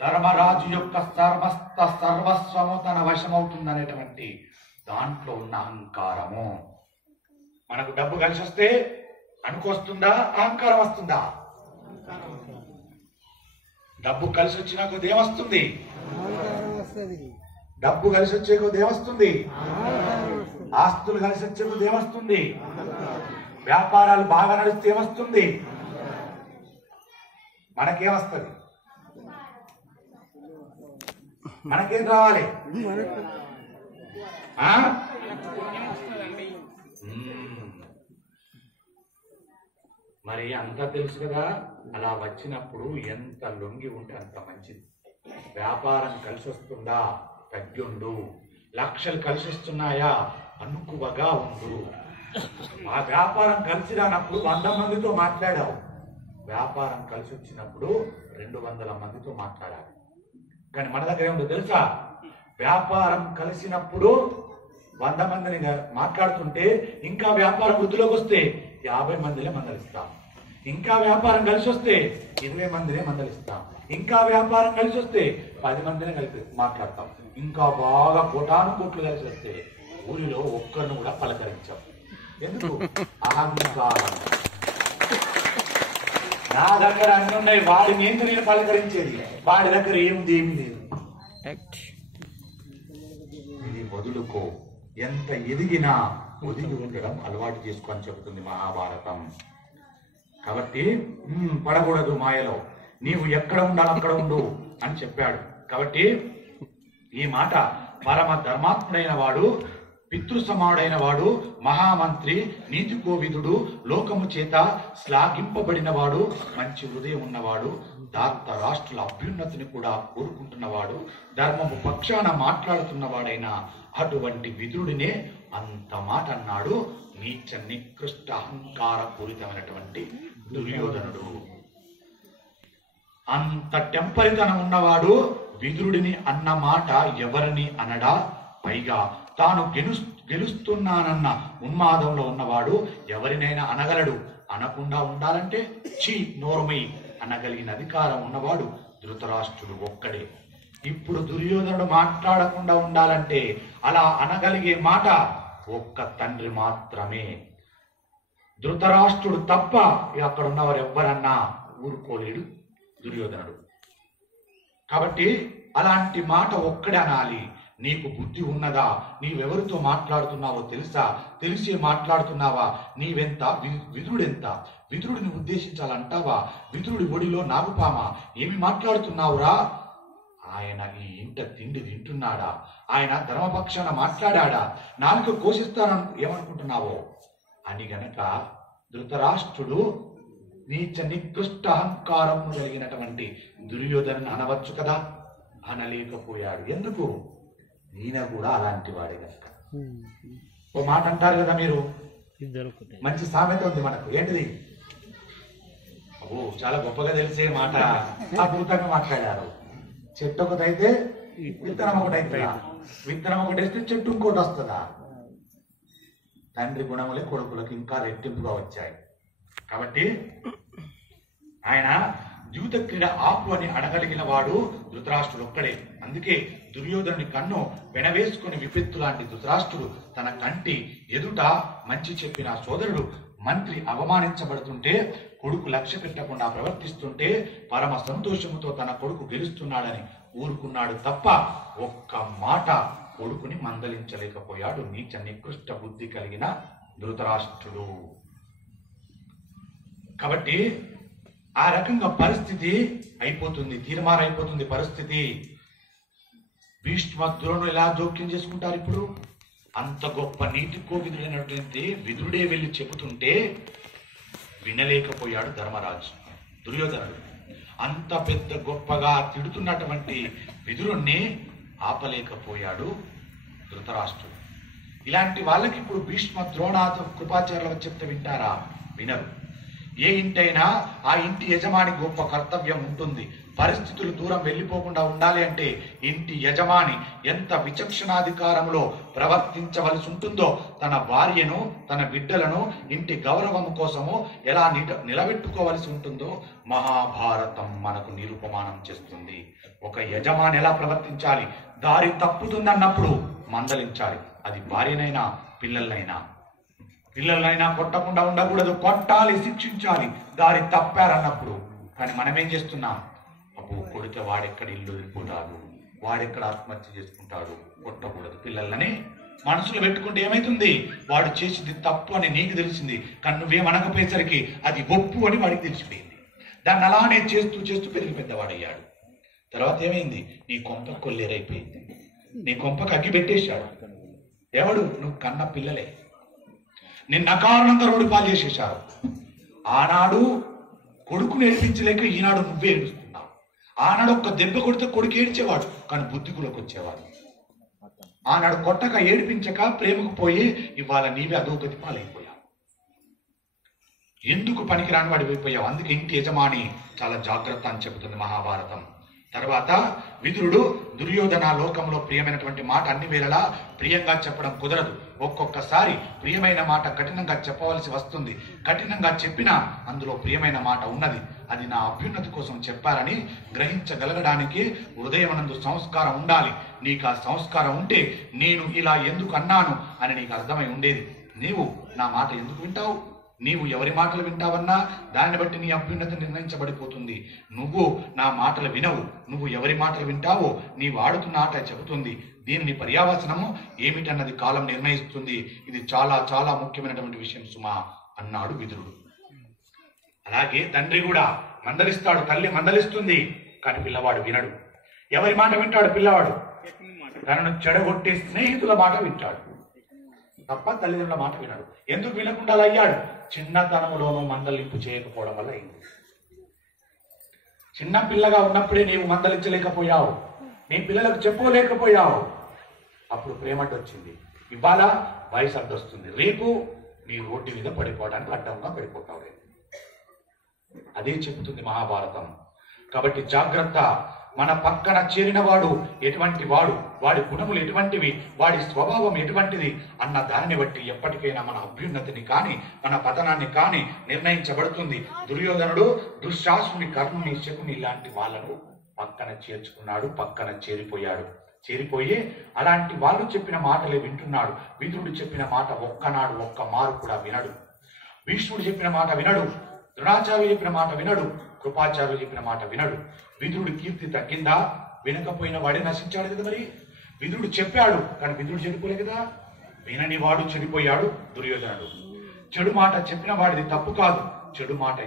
ధర్మరాజు యొక్క సర్వస్వము తన వశమవుతుందనేటువంటి దాంట్లో ఉన్న అహంకారము. మనకు డబ్బు కలిసి వస్తే అనుకొస్తుందా, అహంకారం వస్తుందా? డబ్బు కలిసి వచ్చినా కొద్ది ఏమొస్తుంది? డబ్బు కలిసి వచ్చే కొద్ది ఏమొస్తుంది? ఆస్తులు కలిసి వచ్చే కొద్ది ఏమొస్తుంది? వ్యాపారాలు బాగా నడిస్తే ఏమొస్తుంది? మనకేమొస్తుంది? మనకేం రావాలి? మరి అంతా తెలుసు కదా. అలా వచ్చినప్పుడు ఎంత లొంగి ఉంటే అంత మంచిది. వ్యాపారం కలిసి వస్తుందా, తగ్గుండు. లక్షలు కలిసి వస్తున్నాయా, అనుకువగా ఉండు. ఆ వ్యాపారం కలిసి రానప్పుడు 100 మందితో మాట్లాడావు, వ్యాపారం కలిసి వచ్చినప్పుడు 200 మందితో మాట్లాడాలి. కానీ మన దగ్గర ఏముందో తెలుసా? వ్యాపారం కలిసినప్పుడు 100 మందిని మాట్లాడుతుంటే ఇంకా వ్యాపారం వృద్ధిలోకి వస్తే 50 మందినే మందలిస్తాం. ఇంకా వ్యాపారం కలిసి వస్తే 20 మందినే మందలిస్తాం. ఇంకా వ్యాపారం కలిసి వస్తే 10 మందినే కలిపి మాట్లాడతాం. ఇంకా బాగా కోటాను కోట్లు కలిసి వస్తే ఊరిలో ఒక్కరిని కూడా పలకరించాం. ఎందుకు? అహంకారం. నా దగ్గర అన్ని ఉన్నాయి, వాడిని ఎందుకు నేను పలకరించేది? వాడి దగ్గర ఏముంది? ఏమి లేదు. ఇది వదులుకో. ఎంత ఎదిగినా ఒదిగి ఉండడం అలవాటు చేసుకొని చెబుతుంది మహాభారతం. కాబట్టి పడకూడదు మాయలో, నీవు ఎక్కడ ఉండాలి అక్కడ ఉండు అని చెప్పాడు. కాబట్టి ఈ మాట పరమ ధర్మాత్ముడైన వాడు, పితృసమానుడైన వాడు, మహామంత్రి, నీతి కోవిదుడు, లోకము చేత శ్లాఘింపబడిన వాడు, మంచి హృదయం ఉన్నవాడు, దార్త రాష్ట్రుల అభ్యున్నతిని కూడా కోరుకుంటున్నవాడు, ధర్మము పక్షాన మాట్లాడుతున్నవాడైన అటువంటి విదురుడినే అంత మాట అన్నాడు నీచ నికృష్ట అహంకార పూరితమైనటువంటి దుర్యోధనుడు. అంత టెంపరితనం ఉన్నవాడు విదురుడిని అన్న మాట ఎవరిని అనడా? పైగా తాను గెలుస్తున్నానన్న ఉన్మాదంలో ఉన్నవాడు ఎవరినైనా అనగలడు. అనకుండా ఉండాలంటే చీ నోర్మై అనగలిగిన అధికారం ఉన్నవాడు ధృతరాష్ట్రుడు ఒక్కడే. ఇప్పుడు దుర్యోధనుడు మాట్లాడకుండా ఉండాలంటే అలా అనగలిగే మాట ఒక్క తండ్రి మాత్రమే, ధృతరాష్ట్రుడు తప్ప అక్కడ ఉన్నవారు ఎవ్వరన్నా ఊరుకోలేడు దుర్యోధనుడు. కాబట్టి అలాంటి మాట ఒక్కడే అనాలి. నీకు బుద్ధి ఉన్నదా? నీవెవరితో మాట్లాడుతున్నావో తెలుసా? తెలిసి మాట్లాడుతున్నావా? నీవెంత, విదురుడెంత? విదురుడిని ఉద్దేశించాలంటావా? విదురుడి ఒడిలో నాగుపామా? ఏమి మాట్లాడుతున్నావురా? ఆయన ఈ ఇంట తిండి తింటున్నాడా? ఆయన ధర్మపక్షాన మాట్లాడా? నాలుగు కోసిస్తానని ఏమనుకుంటున్నావో అని గనక ధృతరాష్ట్రుడు నీచ నికృష్ట అహంకారం కలిగినటువంటి దుర్యోధను అనవచ్చు కదా, అనలేకపోయాడు. ఎందుకు? ఈయన కూడా అలాంటి వాడే కనుక. ఓ మాట అంటారు కదా మీరు, మంచి సామెత ఉంది మనకు. ఏంటిది? ఓ చాలా గొప్పగా తెలిసే మాట, అద్భుతంగా మాట్లాడారు. చెట్టు ఒకటైతే విత్తనం ఒకటైతుందా? విత్తనం ఒకటి వేస్తే చెట్టు ఇంకోటి వస్తుందా? తండ్రి గుణములే కొడుకులకు ఇంకా రెట్టింపుగా వచ్చాయి. కాబట్టి ఆయన ద్యూత క్రీడ ఆపు అని అడగలిగిన వాడు ధృతరాష్ట్రుడు ఒక్కడే. అందుకే దుర్యోధనుని కన్ను వెనవేసుకుని విపెత్తు లాంటి ధృతరాష్ట్రుడు తన కంటి ఎదుట మంచి చెప్పిన సోదరుడు మంత్రి అవమానించబడుతుంటే, కొడుకు లక్ష్య పెట్టకుండా ప్రవర్తిస్తుంటే పరమ సంతోషముతో తన కొడుకు గెలుస్తున్నాడని ఊరుకున్నాడు తప్ప ఒక్క మాట కొడుకుని మందలించలేకపోయాడు నీచ నికృష్ట బుద్ధి కలిగిన ధృతరాష్ట్రుడు. కాబట్టి ఆ రకంగా పరిస్థితి అయిపోతుంది, తీర్మానైపోతుంది పరిస్థితి. భీష్మ ద్రోణులు ఎలా జోక్యం చేసుకుంటారు? ఇప్పుడు అంత గొప్ప నీతి కోవిదుడైనటువంటి విదురుడే వెళ్ళి చెబుతుంటే వినలేకపోయాడు ధర్మరాజు, దుర్యోధనుడు. అంత పెద్ద గొప్పగా తిడుతున్నటువంటి విదురుణ్ణి ఆపలేకపోయాడు ధృతరాష్ట్రుడు. ఇలాంటి వాళ్ళకి ఇప్పుడు భీష్మ ద్రోణాదు కృపాచార్యులు చెప్తే వింటారా? వినరు. ఏ ఇంటైనా ఆ ఇంటి యజమాని గొప్ప కర్తవ్యం ఉంటుంది. పరిస్థితులు దూరం వెళ్ళిపోకుండా ఉండాలి అంటే ఇంటి యజమాని ఎంత విచక్షణాధికారంలో ప్రవర్తించవలసి ఉంటుందో, తన భార్యను, తన బిడ్డలను ఇంటి గౌరవం కోసము ఎలా నిలబెట్టుకోవలసి ఉంటుందో మహాభారతం మనకు నిరూపమానం చేస్తుంది. ఒక యజమాని ఎలా ప్రవర్తించాలి? దారి తప్పుతుందన్నప్పుడు మందలించాలి. అది భార్యనైనా పిల్లలైనా కొట్టకుండా ఉండకూడదు, కొట్టాలి, శిక్షించాలి దారి తప్పారన్నప్పుడు. కానీ మనం ఏం చేస్తున్నాం? అబ్బో కొడితే వాడెక్కడ ఇల్లు వదిలిపోతాడు, వాడెక్కడ ఆత్మహత్య చేసుకుంటాడు, కొట్టకూడదు పిల్లలని మనసులో పెట్టుకుంటే ఏమైతుంది? వాడు చేసింది తప్పు అని నీకు తెలిసింది, కానీ నువ్వేమనకపోయేసరికి అది ఒప్పు అని వాడికి తెలిసిపోయింది. దాన్ని అలానే చేస్తూ చేస్తూ పెరిగి పెద్దవాడయ్యాడు. తర్వాత ఏమైంది? నీ కొంప కొల్లేరైపోయింది, నీ కొంపకు అగ్గి పెట్టేశాడు. ఎవడు? నువ్వు కన్న పిల్లలే. నిన్న అకారణంగా రోడ్డు పాలు చేసేశారు. ఆనాడు కొడుకును ఏడిపించలేక ఈనాడు నువ్వే ఏడుస్తున్నావు. ఆనాడు ఒక్క దెబ్బ కొడితే కొడుకు ఏడ్చేవాడు, కానీ బుద్ధికులకు వచ్చేవాడు. ఆనాడు కొట్టక ఏడిపించక ప్రేమకు పోయి ఇవాళ నీవే అధోగతి పాలైపోయావు. ఎందుకు పనికిరాని వాడి అయిపోయావు? అందుకే ఇంటి యజమాని చాలా జాగ్రత్త అని చెబుతుంది మహాభారతం. తర్వాత విదురుడు దుర్యోధన లోకంలో ప్రియమైనటువంటి మాట అన్ని వేళలా ప్రియంగా చెప్పడం కుదరదు. ఒక్కొక్కసారి ప్రియమైన మాట కఠినంగా చెప్పవలసి వస్తుంది. కఠినంగా చెప్పినా అందులో ప్రియమైన మాట ఉన్నది. అది నా అభ్యున్నతి కోసం చెప్పారని గ్రహించగలగడానికి హృదయమనందు సంస్కారం ఉండాలి. నీకు ఆ సంస్కారం ఉంటే నేను ఇలా ఎందుకు అన్నాను అని నీకు అర్థమై ఉండేది. నీవు నా మాట ఎందుకు వింటావు? నీవు ఎవరి మాటలు వింటావన్నా దాన్ని బట్టి నీ అభ్యున్నతి నిర్ణయించబడిపోతుంది. నువ్వు నా మాటలు వినవు, నువ్వు ఎవరి మాటలు వింటావో నీవు ఆడుతున్న ఆట చెబుతుంది. దీనిని పర్యావసనము ఏమిటన్నది కాలం నిర్ణయిస్తుంది. ఇది చాలా చాలా ముఖ్యమైనటువంటి విషయం సుమా అన్నాడు విదురుడు. అలాగే తండ్రి కూడా మందలిస్తాడు, తల్లి మందలిస్తుంది, కానీ పిల్లవాడు వినడు. ఎవరి మాట వింటాడు పిల్లవాడు? తనను చెడగొట్టే స్నేహితుల మాట వింటాడు తప్ప తల్లిదండ్రుల మాట వినడు. ఎందుకు వినకుండా అయ్యాడు? చిన్నతనంలోనూ మందలింపు చేయకపోవడం వల్ల అయింది. చిన్న పిల్లగా ఉన్నప్పుడే నీవు మందలించలేకపోయావు, నీ పిల్లలకు చెప్పుకోలేకపోయావు, అప్పుడు ప్రేమట వచ్చింది. ఇవాళ వయసు అడ్డొస్తుంది, రేపు నీ రోడ్డు మీద పడిపోవడానికి అడ్డంగా పడిపోతావు. అదే చెబుతుంది మహాభారతం. కాబట్టి జాగ్రత్త. మన పక్కన చేరిన వాడు ఎటువంటి వాడు, వాడి గుణములు ఎటువంటివి, వాడి స్వభావం ఎటువంటిది అన్న దానిని బట్టి ఎప్పటికైనా మన అభ్యున్నతిని కానీ మన పతనాన్ని కానీ నిర్ణయించబడుతుంది. దుర్యోధనుడు దుశ్శాసుని, కర్ణుని, శకుని ఇలాంటి వాళ్ళను పక్కన చేర్చుకున్నాడు, పక్కన చేరిపోయి అలాంటి వాళ్ళు చెప్పిన మాటలే వింటున్నాడు. విదురుడు చెప్పిన మాట ఒక్కనాడు ఒక్క మారు కూడా వినడు. భీష్ముడు చెప్పిన మాట వినడు, ద్రోణాచార్యులు చెప్పిన మాట వినడు, కృపాచార్యులు చెప్పిన మాట వినడు. విదురుడి కీర్తి తగ్గిందా? వినకపోయిన వాడే నశించాడు కదా. మరి విదురుడు చెప్పాడు, కానీ విదురుడు చెడిపోలే కదా. వినని వాడు చెడిపోయాడు దుర్యోధనుడు. చెడు మాట చెప్పిన వాడిది తప్పు కాదు. చెడు మాట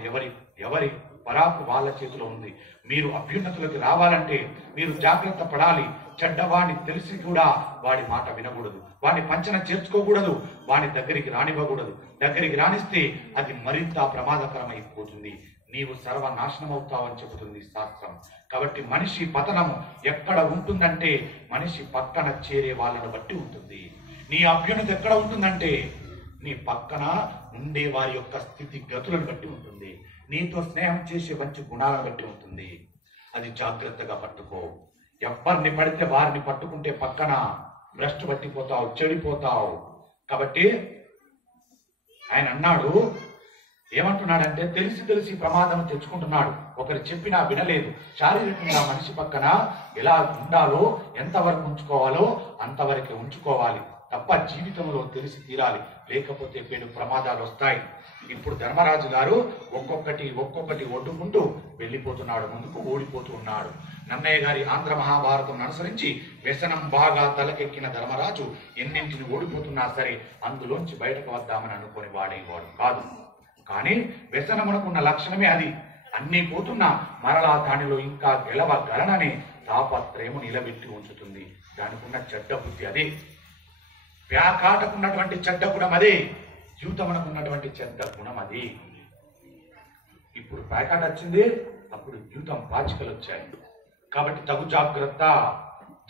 ఎవరి పరాకు వాళ్ళ చేతిలో ఉంది. మీరు అభ్యున్నతులకు రావాలంటే మీరు జాగ్రత్త పడాలి. చెడ్డవాణ్ణి తెలిసి కూడా వాడి మాట వినకూడదు, వాడిని పంచన చేర్చుకోకూడదు, వాని దగ్గరికి రానివ్వకూడదు. దగ్గరికి రానిస్తే అది మరింత ప్రమాదకరమైపోతుంది, నీవు సర్వనాశనం అవుతావని చెబుతుంది శాస్త్రం. కాబట్టి మనిషి పతనము ఎక్కడ ఉంటుందంటే మనిషి పక్కన చేరే వాళ్ళను బట్టి ఉంటుంది. నీ అభ్యున్నతి ఎక్కడ ఉంటుందంటే నీ పక్కన ఉండే వారి యొక్క స్థితి గతులను బట్టి ఉంటుంది. నీతో స్నేహం చేసే మంచి గుణాలను బట్టి ఉంటుంది. అది జాగ్రత్తగా పట్టుకో. ఎవరిని పడితే వారిని పట్టుకుంటే పక్కన భ్రష్టు పట్టిపోతావు, చెడిపోతావు. కాబట్టి ఆయన అన్నాడు, ఏమంటున్నాడంటే తెలిసి ప్రమాదం తెచ్చుకుంటున్నాడు. ఒకరు చెప్పినా వినలేదు. శారీరకంగా మనిషి పక్కన ఎలా ఉండాలో, ఎంతవరకు ఉంచుకోవాలో అంతవరకే ఉంచుకోవాలి తప్ప జీవితంలో తెలిసి తీరాలి, లేకపోతే పేరు ప్రమాదాలు వస్తాయి. ఇప్పుడు ధర్మరాజు గారు ఒక్కొక్కటి ఒడ్డుకుంటూ వెళ్ళిపోతున్నాడు, ముందుకు ఓడిపోతూ ఉన్నాడు. నన్నయ్య గారి ఆంధ్ర మహాభారతం అనుసరించి వ్యసనం బాగా తలకెక్కిన ధర్మరాజు ఎన్నింటిని ఓడిపోతున్నా సరే అందులోంచి బయటకు వద్దామని అనుకుని వాడేవాడు కాదు. కానీ వ్యసనమునకున్న లక్షణమే అది. అన్నీ పోతున్నా మరలా దానిలో ఇంకా గెలవగలననే తాపత్రయము నిలబెట్టి ఉంచుతుంది. దానికి ఉన్న చెడ్డ బుద్ధి అదే, వ్యాకాటకున్నటువంటి చెడ్డ గుణం అదే, జీవితమునకున్నటువంటి చెడ్డ గుణం అది. ఇప్పుడు ప్యాకాట్ వచ్చింది, అప్పుడు జీవితం పాచికలు వచ్చాయి. కాబట్టి తగు జాగ్రత్త.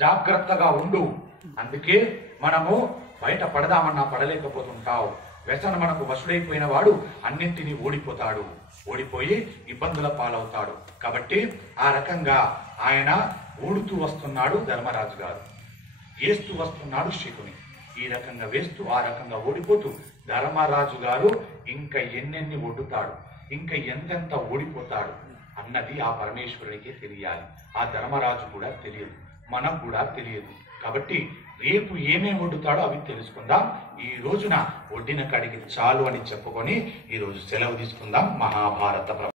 జాగ్రత్తగా ఉండు. అందుకే మనము బయట పడదామన్నా పడలేకపోతుంటావు. వ్యసన మనకు వశుడైపోయిన వాడు అన్నింటినీ ఓడిపోయి ఇబ్బందుల పాలవుతాడు. కాబట్టి ఆ రకంగా ఆయన ఊడుతూ వస్తున్నాడు ధర్మరాజు గారు, వేస్తూ వస్తున్నాడు శకుని. ఈ రకంగా వేస్తూ ఆ రకంగా ఓడిపోతూ ధర్మరాజు గారు ఇంకా ఎన్నెన్ని ఒడ్డుతాడు, ఇంకా ఎంతెంత ఓడిపోతాడు అన్నది ఆ పరమేశ్వరుడికే తెలియాలి. ఆ ధర్మరాజు కూడా తెలియదు, మనకు కూడా తెలియదు. కాబట్టి రేపు ఏమేమి ఒడ్డుతాడో అవి తెలుసుకుందాం. ఈ రోజున ఒడ్డిన కాడికి చాలు అని చెప్పుకొని ఈ రోజు సెలవు తీసుకుందాం. మహాభారత